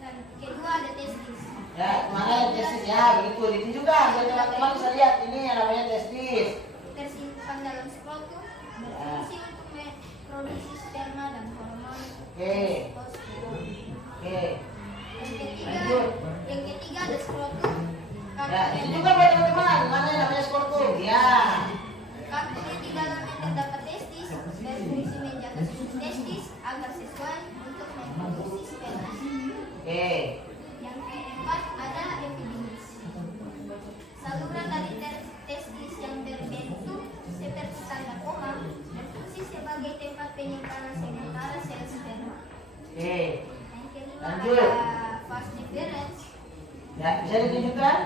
dan kedua ada testis. Ya, mana yang testis ya, begitu ditunjukkan. Jadi teman-teman bisa lihat ini yang namanya testis. Tersimpan dalam skrotum berfungsi untuk memproduksi sperma dan hormon Oke. testosteron. Oke. Yang ketiga ada skrotum. Ya, ditunjukkan buat teman-teman mana yang namanya skrotum. Ya. Kantung yang di dalamnya terdapat testis berfungsi menjaga suhu testis agar sesuai untuk memproduksi sperma. Oke. Yang keempat ada epididymis. Saluran dari testis yang berbentuk seperti tanda koma berfungsi sebagai tempat penyimpanan sementara sel sperma. Oke. Yang kelima Lanjut. ada vas deferens. Ya, bisa ditunjukkan?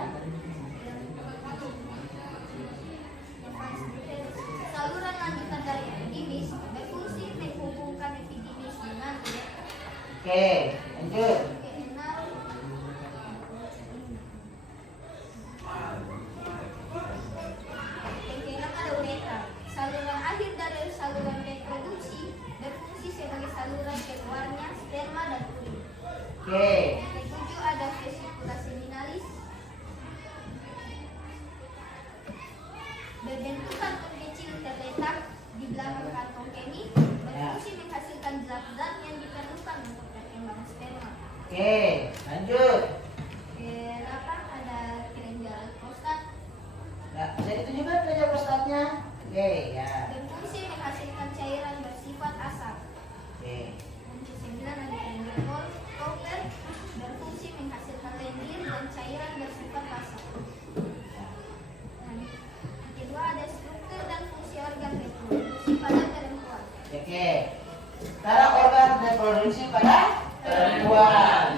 Saluran lanjutan dari epididymis berfungsi menghubungkan epididymis dengan uretra. Oke, lanjut. Keenam, yang keenam ada uretra. Saluran akhir dari saluran reproduksi berfungsi sebagai saluran keluarnya sperma dan urin. Oke. Yang ketujuh ada vesicula seminalis. Berbentuk kantong kecil terletak di belakang kantong kemih, berfungsi menghasilkan zat-zat yang diperlukan untuk perkembangan sperma. Oke, lanjut. Ke-8 ada kelenjar prostat, Ya, bisa ditunjukkan kelenjar prostatnya? Oke, ya. berfungsi menghasilkan cairan bersifat asam. Oke. Yang ke-9 ada kelenjar koper, berfungsi menghasilkan lendir dan cairan bersifat basah. Dan yang kedua ada struktur dan fungsi organ reproduksi pada perempuan. Oke. Sekarang organ reproduksi pada perempuan.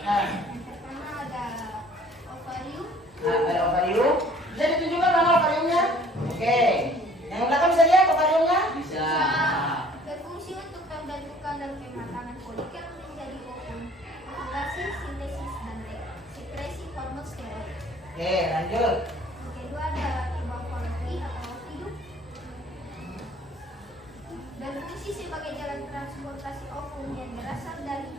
Nah, Yang pertama ada ovarium, ada ovarium. Bisa ditunjukkan mana ovariumnya? Oke. Yang belakang bisa lihat ovariumnya? Bisa. berfungsi untuk pembentukan dan pematangan folikel menjadi ovum, ovulasi, sintesis, dan sekresi hormon steroid. Oke, lanjut. Yang kedua ada tuba fallopi atau ovidum, berfungsi sebagai jalan transportasi ovum yang berasal dari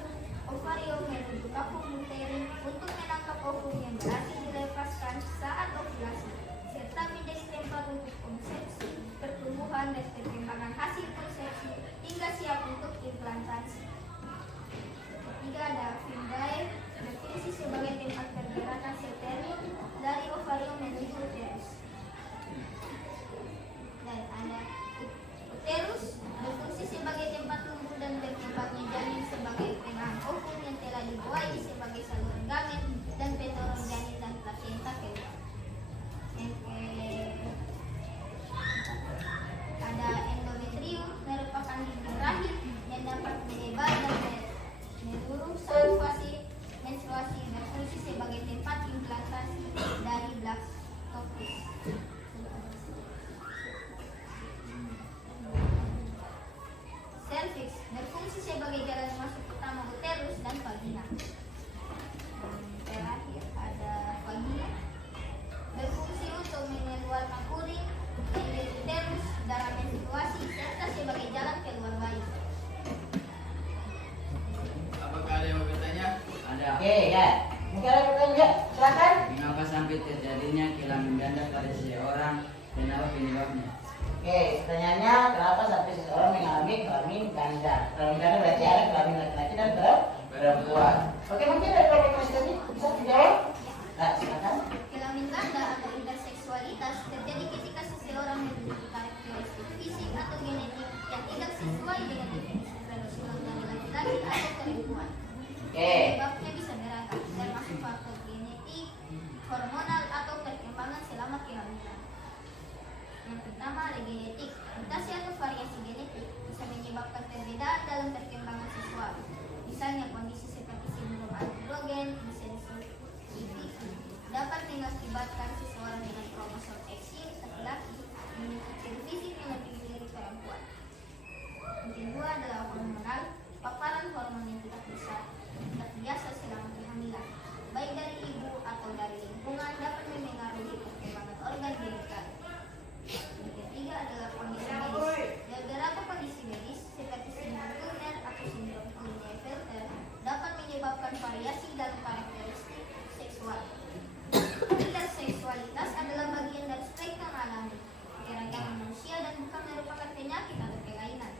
ovarium menuju kapung uterin untuk menangkap ovum yang berhasil dilepaskan saat ovulasi, serta menjadi tempat untuk konsepsi, pertumbuhan, dan perkembangan hasil konsepsi hingga siap untuk implantasi. Ketiga ada fungi, berfungsi sebagai tempat pergerakan sel termin dari ovarium menuju Ya, mungkin ada pertanyaan ya, silakan. Mengapa sampai terjadinya kelamin ganda pada seseorang dan apa penyebabnya? Oke, pertanyaannya kenapa sampai seseorang mengalami kelamin ganda? Kelamin ganda berarti ada kelamin laki-laki dan perempuan. Oke, mungkin ada kelompok Kristen bisa dijawab? Nah, silakan. Kelamin ganda atau interseksualitas terjadi ketika seseorang memiliki karakteristik fisik atau genetik yang tidak sesuai dengan definisi tradisional dari laki-laki atau perempuan. Oke. Sebabnya bisa beragam, termasuk faktor genetik, hormonal, atau perkembangan selama kehamilan. Yang pertama ada genetik. Mutasi atau variasi genetik bisa menyebabkan perbedaan dalam perkembangan siswa. Misalnya kondisi seperti sindrom androgen, insensitif, dapat mengakibatkan seseorang dengan kromosom X laki-laki memiliki ciri fisik yang lebih mirip perempuan. Yang kedua adalah hormonal. Paparan hormon yang tidak biasa selama kehamilan, baik dari ibu atau dari lingkungan, dapat memengaruhi perkembangan organ genital. Yang ketiga adalah kondisi medis. Beberapa kondisi medis seperti sindrom Turner atau sindrom Klinefelter dapat menyebabkan variasi dalam karakteristik seksual. Interseksualitas adalah bagian dari spektrum alami keragaman manusia dan bukan merupakan penyakit atau kelainan.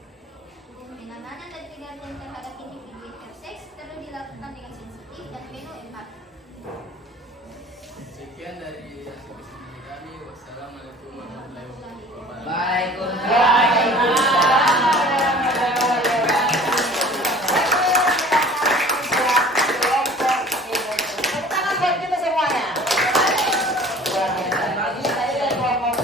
Penanganan dan pengertian terhadap individu interseks perlu dilakukan dengan sensitif dan penuh empati. Sekian dari kami. Wassalamualaikum warahmatullahi wabarakatuh. Waalaikumsalam. Tangan buat kita semuanya. Ini tadi dari kelompok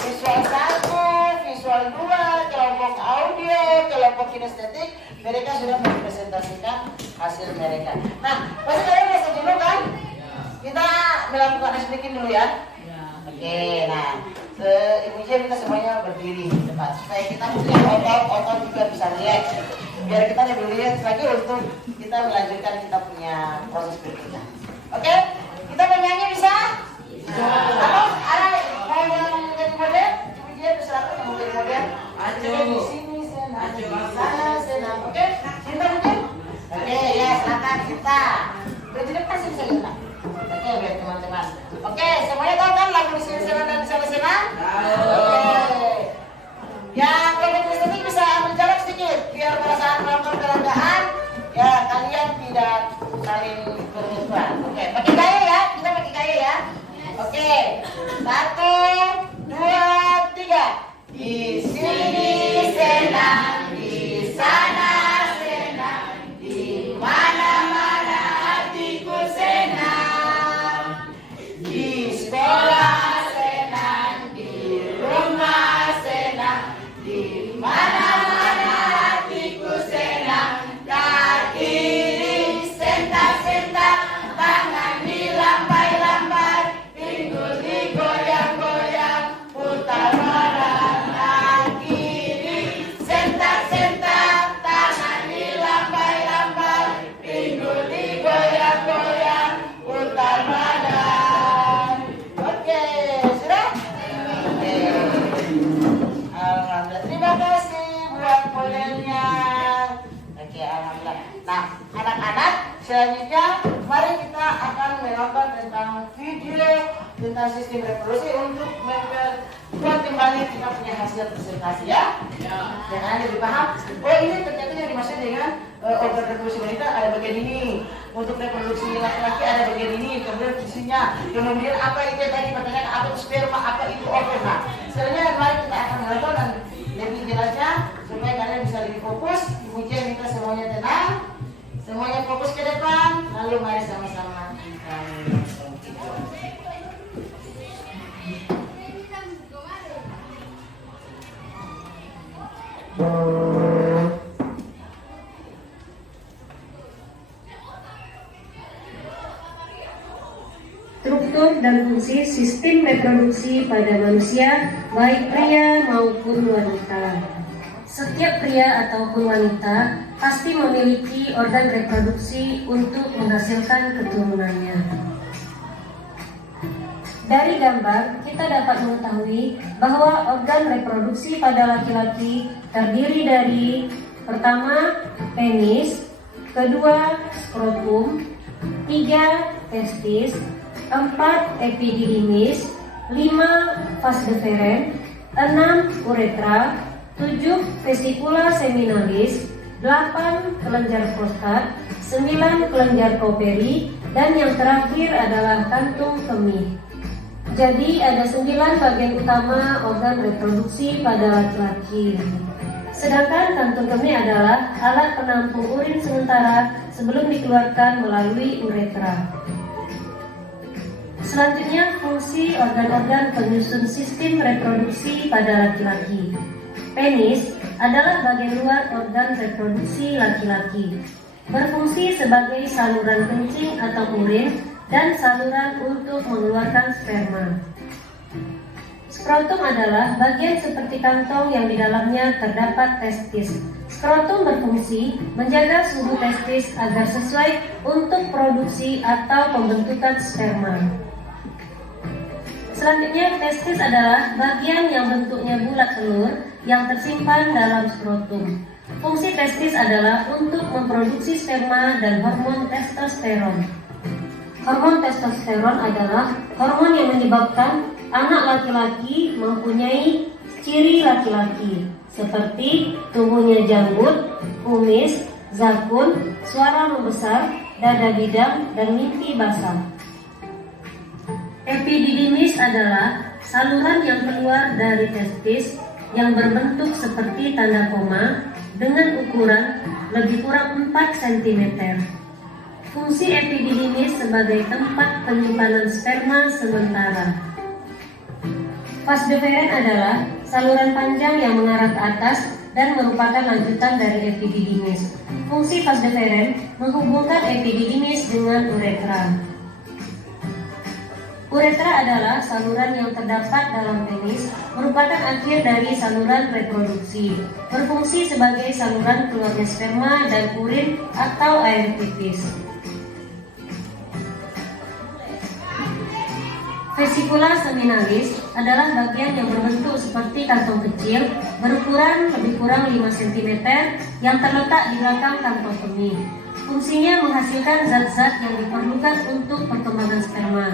visual 1, visual 2, kelompok audio, kelompok kinestetik, mereka sudah mempresentasikan hasil mereka. Nah, pasti kalian merasa jenuh kan? Kita melakukan speaking dulu ya. Oke, nah Ibu Jen kita semuanya berdiri di depan supaya kita punya otot juga bisa relax. Biar kita lebih relax lagi untuk kita melanjutkan kita punya proses berikutnya. Oke, kita menyanyi bisa? Atau ada mau yang jadi model? Ibu Jen silakan yang mau jadi model. Di sini senang, di sana senang. Oke, cinta mungkin? Oke, ya silakan kita. Berarti depan sini senang. Oke, biar teman-teman. Oke, semuanya tahu kan lagu di sini senang dan di sana senang? Oke. Yang kelompok Kristen bisa ambil jarak sedikit biar pada saat melakukan peranggaan ya kalian tidak saling bermusuhan. Oke, pakai gaya ya, kita pakai gaya ya. Oke, 1, 2, 3. Di sini senang, di sana senang, di mana-mana hatiku senang. Di sekolah senang, di rumah senang, di mana-mana hatiku senang. Kaki disentak-sentak, tangan dilambai-lambai, pinggul digoyang-goyang, putar badan kaki disentak-sentak, tangan dilambai-lambai, pinggul digoyang-goyang, putar badan. Oke, sudah? Oke. Alhamdulillah, terima kasih buat modelnya. Oke, alhamdulillah. Nah, anak-anak, selanjutnya mari kita akan melakukan tentang video tentang sistem reproduksi untuk membuat kembali kita punya hasil presentasi ya. Jangan lebih paham. Oh, ini ternyata yang dimaksud dengan organ reproduksi wanita ada bagian ini. Untuk reproduksi laki-laki ada bagian ini. Kemudian fungsinya. Kemudian apa itu yang tadi pertanyaan apa itu sperma, apa itu organ. Nah, selanjutnya mari kita akan melakukan dan lebih jelasnya supaya kalian bisa lebih fokus. Ibu Jen minta semuanya tenang, semuanya fokus ke depan. Lalu mari sama-sama kita melakukan video. Struktur dan fungsi sistem reproduksi pada manusia, baik pria maupun wanita. Setiap pria ataupun wanita pasti memiliki organ reproduksi untuk menghasilkan keturunannya. Dari gambar, kita dapat mengetahui bahwa organ reproduksi pada laki-laki terdiri dari pertama, penis, kedua, skrotum, 3. Testis, 4. Epididymis, 5. Vas deferens, 6. Uretra, 7. Vesicula seminalis, 8. Kelenjar prostat, 9. Kelenjar Cowperry, dan yang terakhir adalah kantung kemih. Jadi ada 9 bagian utama organ reproduksi pada laki-laki. Sedangkan kantung kemih adalah alat penampung urin sementara sebelum dikeluarkan melalui uretra. Selanjutnya, fungsi organ-organ penyusun sistem reproduksi pada laki-laki. Penis adalah bagian luar organ reproduksi laki-laki. Berfungsi sebagai saluran kencing atau urin dan saluran untuk mengeluarkan sperma. Skrotum adalah bagian seperti kantong yang di dalamnya terdapat testis. Skrotum berfungsi menjaga suhu testis agar sesuai untuk produksi atau pembentukan sperma. Selanjutnya, testis adalah bagian yang bentuknya bulat telur yang tersimpan dalam skrotum. Fungsi testis adalah untuk memproduksi sperma dan hormon testosteron. Hormon testosteron adalah hormon yang menyebabkan anak laki-laki mempunyai ciri laki-laki seperti tubuhnya janggut, kumis, zakun, suara membesar, dada bidang, dan mimpi basah. Epididymis adalah saluran yang keluar dari testis yang berbentuk seperti tanda koma dengan ukuran lebih kurang 4 cm. Fungsi epididymis sebagai tempat penyimpanan sperma sementara. Vas deferens adalah saluran panjang yang mengarah ke atas dan merupakan lanjutan dari epididymis. Fungsi vas deferens menghubungkan epididymis dengan uretra. Uretra adalah saluran yang terdapat dalam penis, merupakan akhir dari saluran reproduksi. Berfungsi sebagai saluran keluarnya sperma dan urin atau air pipis. Vesicula seminalis adalah bagian yang berbentuk seperti kantong kecil, berukuran lebih kurang 5 cm yang terletak di belakang kantong kemih. Fungsinya menghasilkan zat-zat yang diperlukan untuk perkembangan sperma.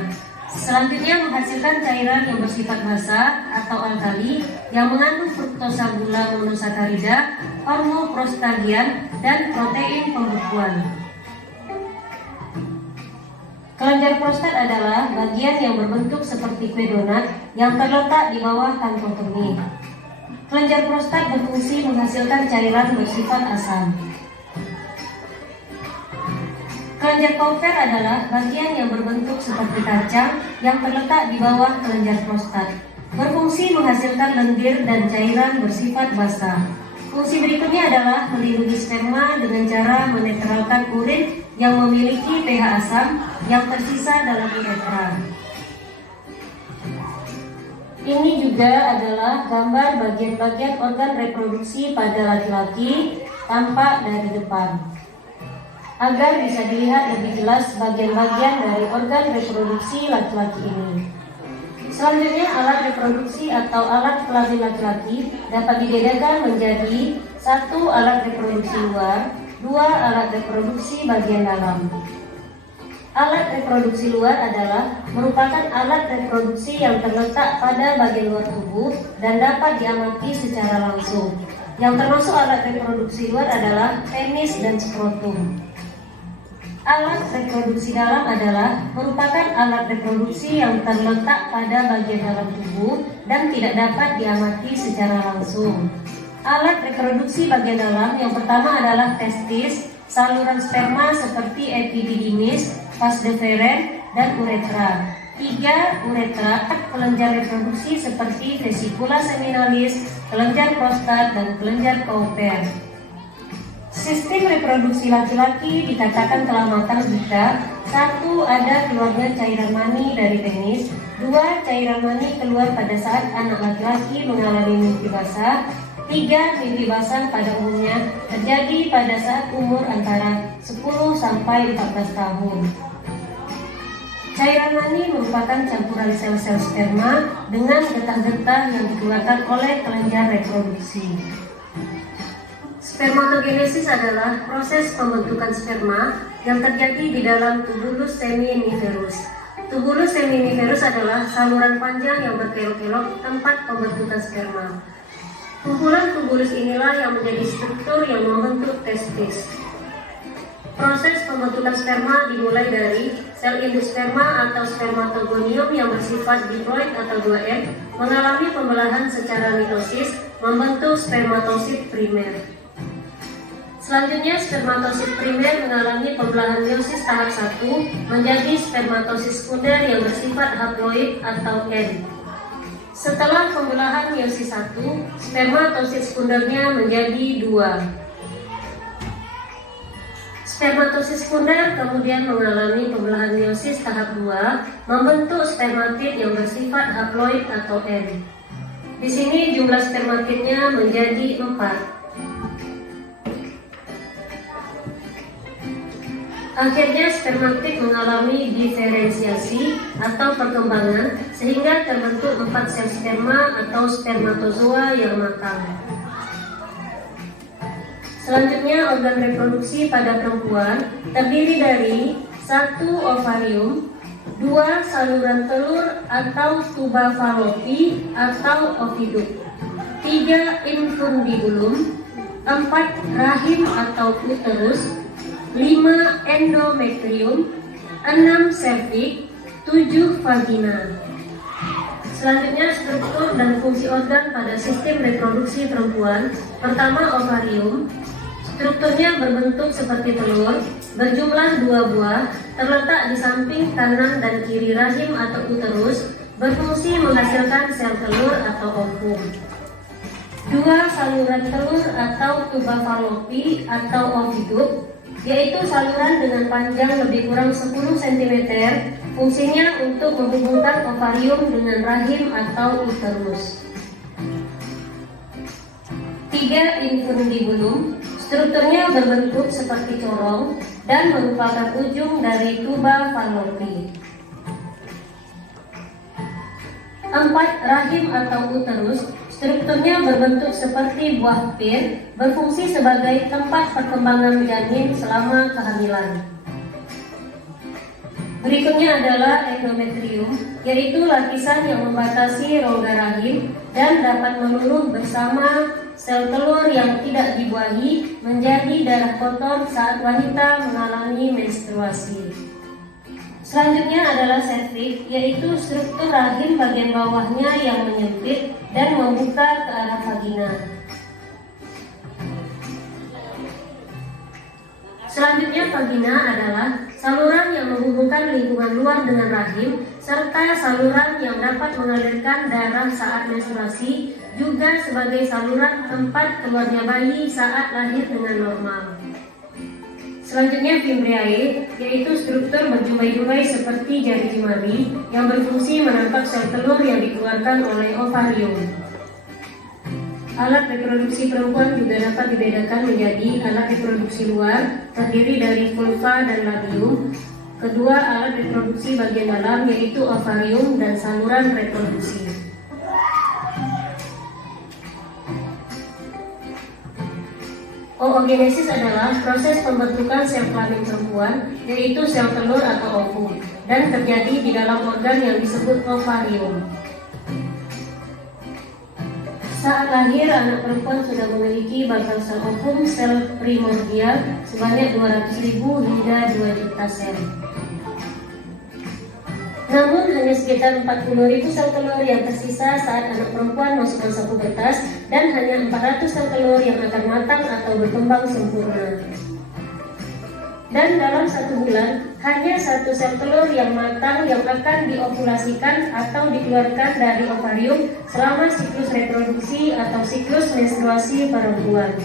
Selanjutnya, menghasilkan cairan yang bersifat basa atau alkali yang mengandung fruktosa gula monosakarida, hormon prostagian, dan protein pembekuan. Kelenjar prostat adalah bagian yang berbentuk seperti kue donat yang terletak di bawah kantong kemih. Kelenjar prostat berfungsi menghasilkan cairan bersifat asam. Kelenjar Cowper adalah bagian yang berbentuk seperti kacang yang terletak di bawah kelenjar prostat. Berfungsi menghasilkan lendir dan cairan bersifat basah. Fungsi berikutnya adalah melindungi sperma dengan cara menetralkan urin yang memiliki pH asam yang tersisa dalam uretra. Ini juga adalah gambar bagian-bagian organ reproduksi pada laki-laki tampak dari depan. Agar bisa dilihat lebih jelas bagian-bagian dari organ reproduksi laki-laki ini. Selanjutnya, alat reproduksi atau alat kelamin laki-laki dapat dibedakan menjadi 1. Alat reproduksi luar, 2. Alat reproduksi bagian dalam. Alat reproduksi luar adalah merupakan alat reproduksi yang terletak pada bagian luar tubuh dan dapat diamati secara langsung. Yang termasuk alat reproduksi luar adalah penis dan skrotum. Alat reproduksi dalam adalah merupakan alat reproduksi yang terletak pada bagian dalam tubuh dan tidak dapat diamati secara langsung. Alat reproduksi bagian dalam yang pertama adalah testis, saluran sperma seperti epididymis, vas deferens, dan uretra. 3. Uretra, kelenjar reproduksi seperti vesicula seminalis, kelenjar prostat, dan kelenjar Cowper. Sistem reproduksi laki-laki dikatakan telah matang jika 1. Ada keluarnya cairan mani dari penis, 2. Cairan mani keluar pada saat anak laki-laki mengalami mimpi basah, 3. Mimpi basah pada umumnya terjadi pada saat umur antara 10 sampai 14 tahun. Cairan mani merupakan campuran sel-sel sperma dengan getah-getah yang dikeluarkan oleh kelenjar reproduksi. Spermatogenesis adalah proses pembentukan sperma yang terjadi di dalam tubulus seminiferus. Tubulus seminiferus adalah saluran panjang yang berkelok-kelok tempat pembentukan sperma. Kumpulan tubulus inilah yang menjadi struktur yang membentuk testis. Proses pembentukan sperma dimulai dari sel induk sperma atau spermatogonium yang bersifat diploid atau 2N mengalami pembelahan secara mitosis membentuk spermatosit primer. Selanjutnya, spermatosit primer mengalami pembelahan meiosis tahap 1 menjadi spermatosit sekunder yang bersifat haploid atau N. Setelah pembelahan meiosis 1, spermatosit sekundernya menjadi 2. Spermatosit sekunder kemudian mengalami pembelahan meiosis tahap 2 membentuk spermatid yang bersifat haploid atau N. Di sini jumlah spermatidnya menjadi 4. Akhirnya spermatid mengalami diferensiasi atau perkembangan sehingga terbentuk 4 sel sperma atau spermatozoa yang matang. Selanjutnya, organ reproduksi pada perempuan terdiri dari 1 ovarium, 2 saluran telur atau tuba falopi atau oviduk, 3 infundibulum, 4 rahim atau uterus, 5 endometrium, 6 cervix, 7 vagina. Selanjutnya, struktur dan fungsi organ pada sistem reproduksi perempuan. Pertama, ovarium. Strukturnya berbentuk seperti telur, berjumlah 2 buah, terletak di samping kanan dan kiri rahim atau uterus, berfungsi menghasilkan sel telur atau ovum. 2 saluran telur atau tuba falopi atau oviduk, yaitu saluran dengan panjang lebih kurang 10 cm, fungsinya untuk menghubungkan ovarium dengan rahim atau uterus. 3 infundibulum, strukturnya berbentuk seperti corong dan merupakan ujung dari tuba falopi. 4 rahim atau uterus, strukturnya berbentuk seperti buah pir, berfungsi sebagai tempat perkembangan janin selama kehamilan. Berikutnya adalah endometrium, yaitu lapisan yang membatasi rongga rahim dan dapat meluluh bersama sel telur yang tidak dibuahi menjadi darah kotor saat wanita mengalami menstruasi. Selanjutnya adalah cervix, yaitu struktur rahim bagian bawahnya yang menyempit dan membuka ke arah vagina. Selanjutnya, vagina adalah saluran yang menghubungkan lingkungan luar dengan rahim, serta saluran yang dapat mengalirkan darah saat menstruasi, juga sebagai saluran tempat keluarnya bayi saat lahir dengan normal. Selanjutnya, fimbriae, yaitu struktur berjumpai-jumpai seperti jari jemari yang berfungsi menangkap sel telur yang dikeluarkan oleh ovarium. Alat reproduksi perempuan juga dapat dibedakan menjadi alat reproduksi luar, terdiri dari vulva dan labium. Kedua, alat reproduksi bagian dalam, yaitu ovarium dan saluran reproduksi. Oogenesis adalah proses pembentukan sel kelamin perempuan, yaitu sel telur atau ovum, dan terjadi di dalam organ yang disebut ovarium. Saat lahir, anak perempuan sudah memiliki bakal sel ovum sel primordial sebanyak 200.000 hingga 2 juta sel. Namun hanya sekitar 40.000 sel telur yang tersisa saat anak perempuan masuk masa pubertas dan hanya 400 sel telur yang akan matang atau berkembang sempurna. Dan dalam 1 bulan, hanya 1 sel telur yang matang yang akan diovulasikan atau dikeluarkan dari ovarium selama siklus reproduksi atau siklus menstruasi perempuan.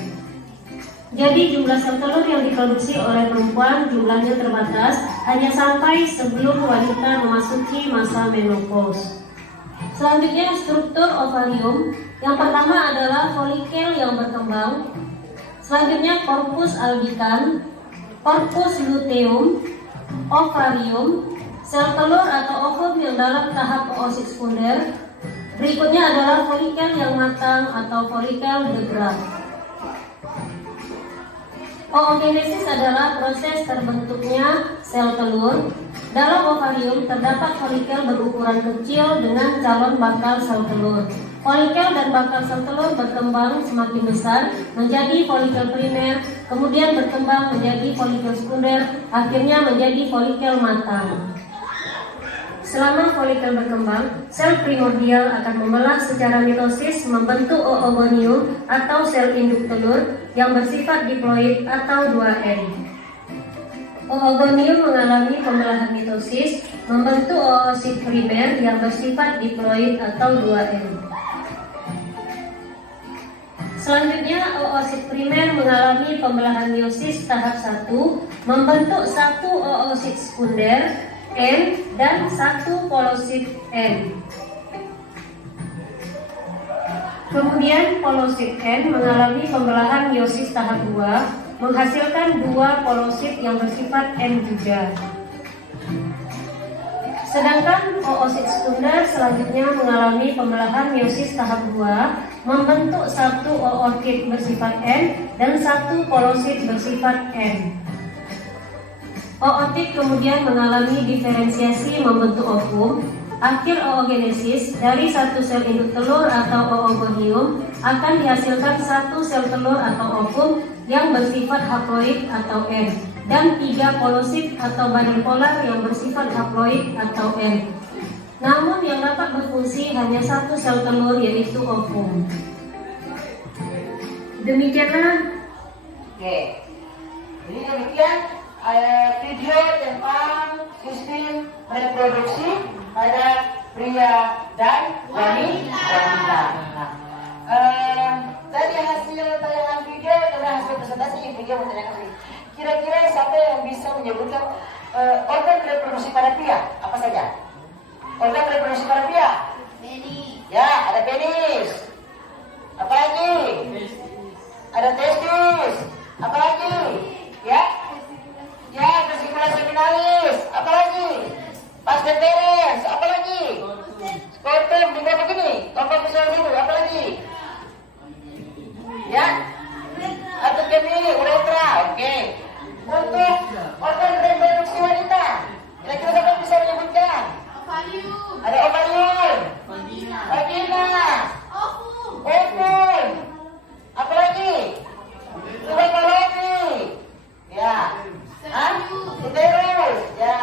Jadi jumlah sel telur yang diproduksi oleh perempuan jumlahnya terbatas hanya sampai sebelum wanita memasuki masa menopause. Selanjutnya, struktur ovarium. Yang pertama adalah folikel yang berkembang. Selanjutnya, corpus albicans, corpus luteum, ovarium, sel telur atau ovum yang dalam tahap oosit sekunder. Berikutnya adalah folikel yang matang atau folikel de Graaff. Oogenesis adalah proses terbentuknya sel telur. Dalam ovarium terdapat folikel berukuran kecil dengan calon bakal sel telur. Folikel dan bakal sel telur berkembang semakin besar menjadi folikel primer, kemudian berkembang menjadi folikel sekunder, akhirnya menjadi folikel matang. Selama folikel berkembang, sel primordial akan membelah secara mitosis membentuk oogonium atau sel induk telur yang bersifat diploid atau 2N. Oogonium mengalami pembelahan mitosis membentuk oosit primer yang bersifat diploid atau 2N. Selanjutnya, oosit primer mengalami pembelahan meiosis tahap 1 membentuk satu oosit sekunder N dan satu polosit N. Kemudian polosit N mengalami pembelahan meiosis tahap 2 menghasilkan dua polosit yang bersifat N juga. Sedangkan oosit sekunder selanjutnya mengalami pembelahan meiosis tahap 2 membentuk satu ootit bersifat N dan satu polosit bersifat N. Ootit kemudian mengalami diferensiasi membentuk ovum. Akhir oogenesis dari satu sel induk telur atau oogonium akan dihasilkan satu sel telur atau ovum yang bersifat haploid atau N dan 3 polosit atau badan polar yang bersifat haploid atau N. Namun yang dapat berfungsi hanya satu sel telur yaitu ovum. Demikianlah. Oke. Jadi demikian video tentang sistem reproduksi pada pria dan wanita. Tadi hasil tayangan video adalah hasil presentasi video menanyakan kira-kira siapa yang bisa menyebutkan organ reproduksi pada pria apa saja? Organ reproduksi pada pria? Penis. Ya, ada penis. Apa lagi? Ada testis. Apa lagi? Ya? Ya, vesicula seminalis. Apa lagi? Vas deferens. Apa lagi? Scrotum. Tinggal begini. Tombol visual itu. Apa lagi? Ya? Atau kemini, uretra. Oke. Untuk organ reproduksi wanita, kira-kira siapa yang bisa menyebutkan? Ovarium. Ada ovarium. Vagina. Ovum. Apa lagi? Tuberkulosis. Ya. Uterus. Ya.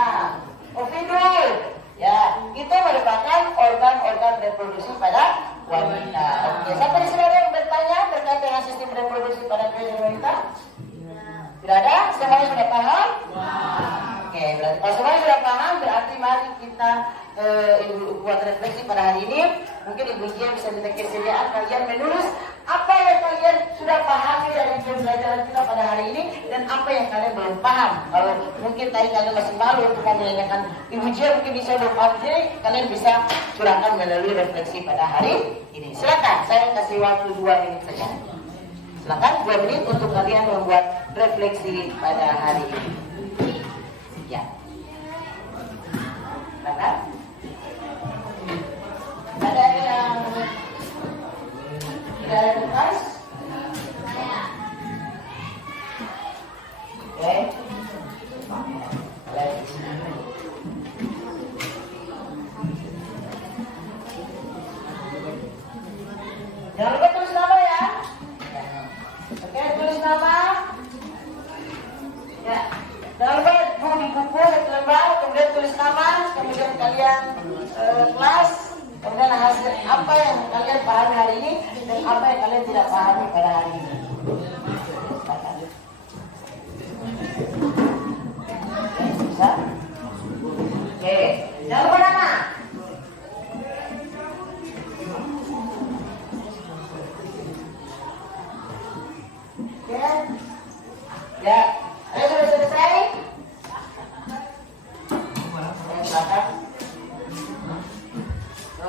Ovidul. Ya. Itu merupakan organ-organ reproduksi pada wanita. Oke. Siapa di sini ada yang bertanya terkait dengan sistem reproduksi pada pria dan wanita? Tidak ada? Semuanya sudah paham? Oke, berarti kalau semuanya sudah paham, berarti mari kita Ibu buat refleksi pada hari ini. Mungkin Ibu Jia bisa minta kesediaan kalian menulis apa yang kalian sudah pahami dari pembelajaran kita pada hari ini dan apa yang kalian belum paham. Kalau mungkin tadi kalian masih malu untuk menanyakan Ibu Jia, mungkin bisa belum paham, jadi kalian bisa curahkan melalui refleksi pada hari ini. Silakan, saya kasih waktu 2 menit saja. Silakan 2 menit untuk kalian membuat refleksi pada hari ini. Ya. Silakan. Ada yang tidak ada tugas? Oke. Jangan lupa tulis nama ya. Oke, tulis nama. Ya. Jangan lupa di buku satu lembar, kemudian tulis nama, kemudian kalian kelas, kemudian hasil apa yang kalian pahami hari ini dan apa yang kalian tidak pahami pada hari ini. Bisa? Oke, jangan lupa nama. Oke. Ya. Ayo sudah selesai? Silakan.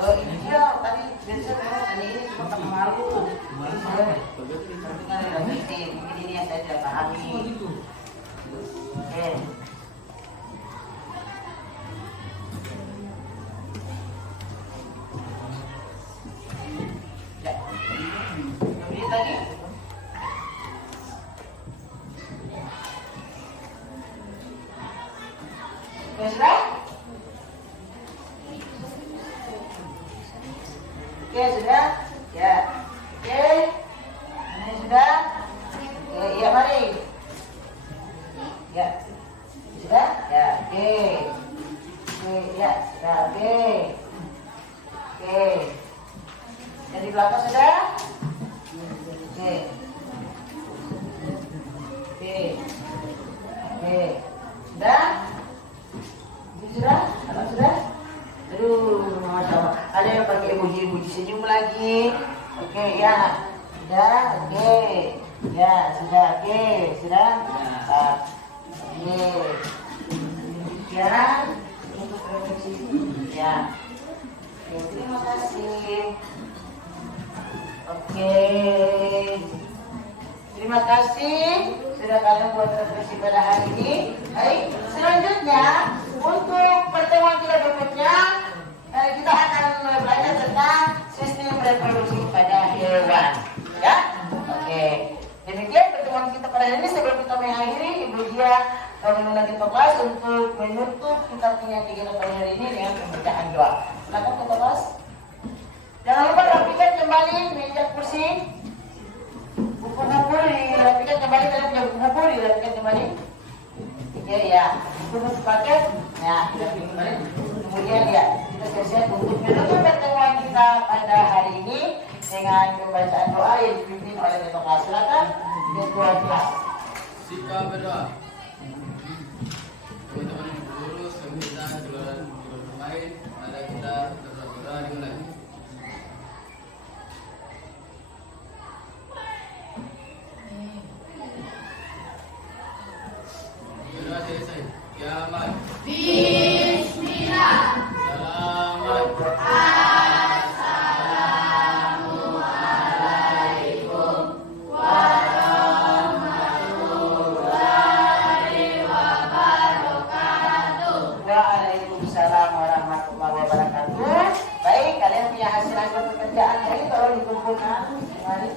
Ini dia tadi biasa memang ini cuma karena malu. Mungkin ini yang saya tidak pahami. Oke. Ya. Kemudian tadi. Oke, sudah? Ya. Oke. Ini sudah? Ya, mari. Ya. Sudah? Ya, oke. Oke, ya, sudah. Oke. Oke. Yang di belakang sudah? Oke. Oke. Oke. Sudah? Ini sudah? Anak sudah? Aduh, Masya Allah. Ada yang pakai emoji-emoji senyum lagi. Oke, ya. Sudah? Oke. Ya, sudah. Oke. Sudah? Oke. Ya. Untuk refleksi. Ya. Oke, terima kasih. Oke. Terima kasih sudah kalian buat refleksi pada hari ini. Baik, selanjutnya untuk pertemuan kita berikutnya kita akan belajar tentang sistem reproduksi pada hewan. Ya, oke. Demikian pertemuan kita pada hari ini. Sebelum kita mengakhiri, Ibu Dia meminta kita kelas untuk menutup kita punya kegiatan pada hari ini dengan pembacaan doa. Silakan kita kelas. Jangan lupa rapikan kembali meja kursi. Buku-buku dirapikan kembali, kalian punya buku-buku dirapikan kembali. Ya, ya. Buku paket, ya, dirapikan kembali. Kemudian ya, kita siap-siap untuk menutup pertemuan kita pada hari ini dengan pembacaan doa yang dipimpin oleh ketua kelas. Silakan, ketua kelas. Sikap berdoa. Teman-teman guru, pemirsa, saudara pemain, mari kita berdoa dimulai. Berdoa selesai. Kiamat. Bismillah. Selamat. Assalamualaikum warahmatullahi wabarakatuh. Waalaikumsalam warahmatullahi wabarakatuh. Baik, kalian punya hasil pekerjaan ini kalau dikumpulkan. Baik,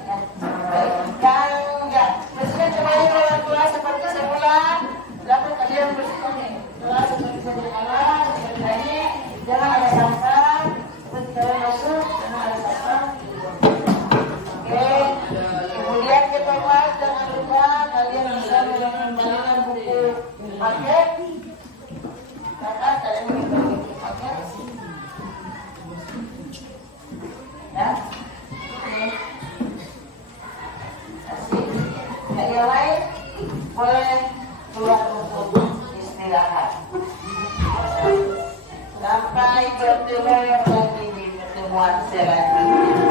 dan ya, bersihkan kembali ruangan kelas seperti semula. Silakan kalian bersihkan kelas seperti semula. Seperti tadi, jangan ada sampah. Seperti kalian masuk, jangan ada sampah. Oke. Kemudian kita kelas, jangan lupa kalian bisa mengembalikan buku paket. Silakan kalian mengembalikan buku paket. Ya. Oke. Yang lain boleh keluar untuk istirahat. Sampai bertemu lagi di pertemuan selanjutnya.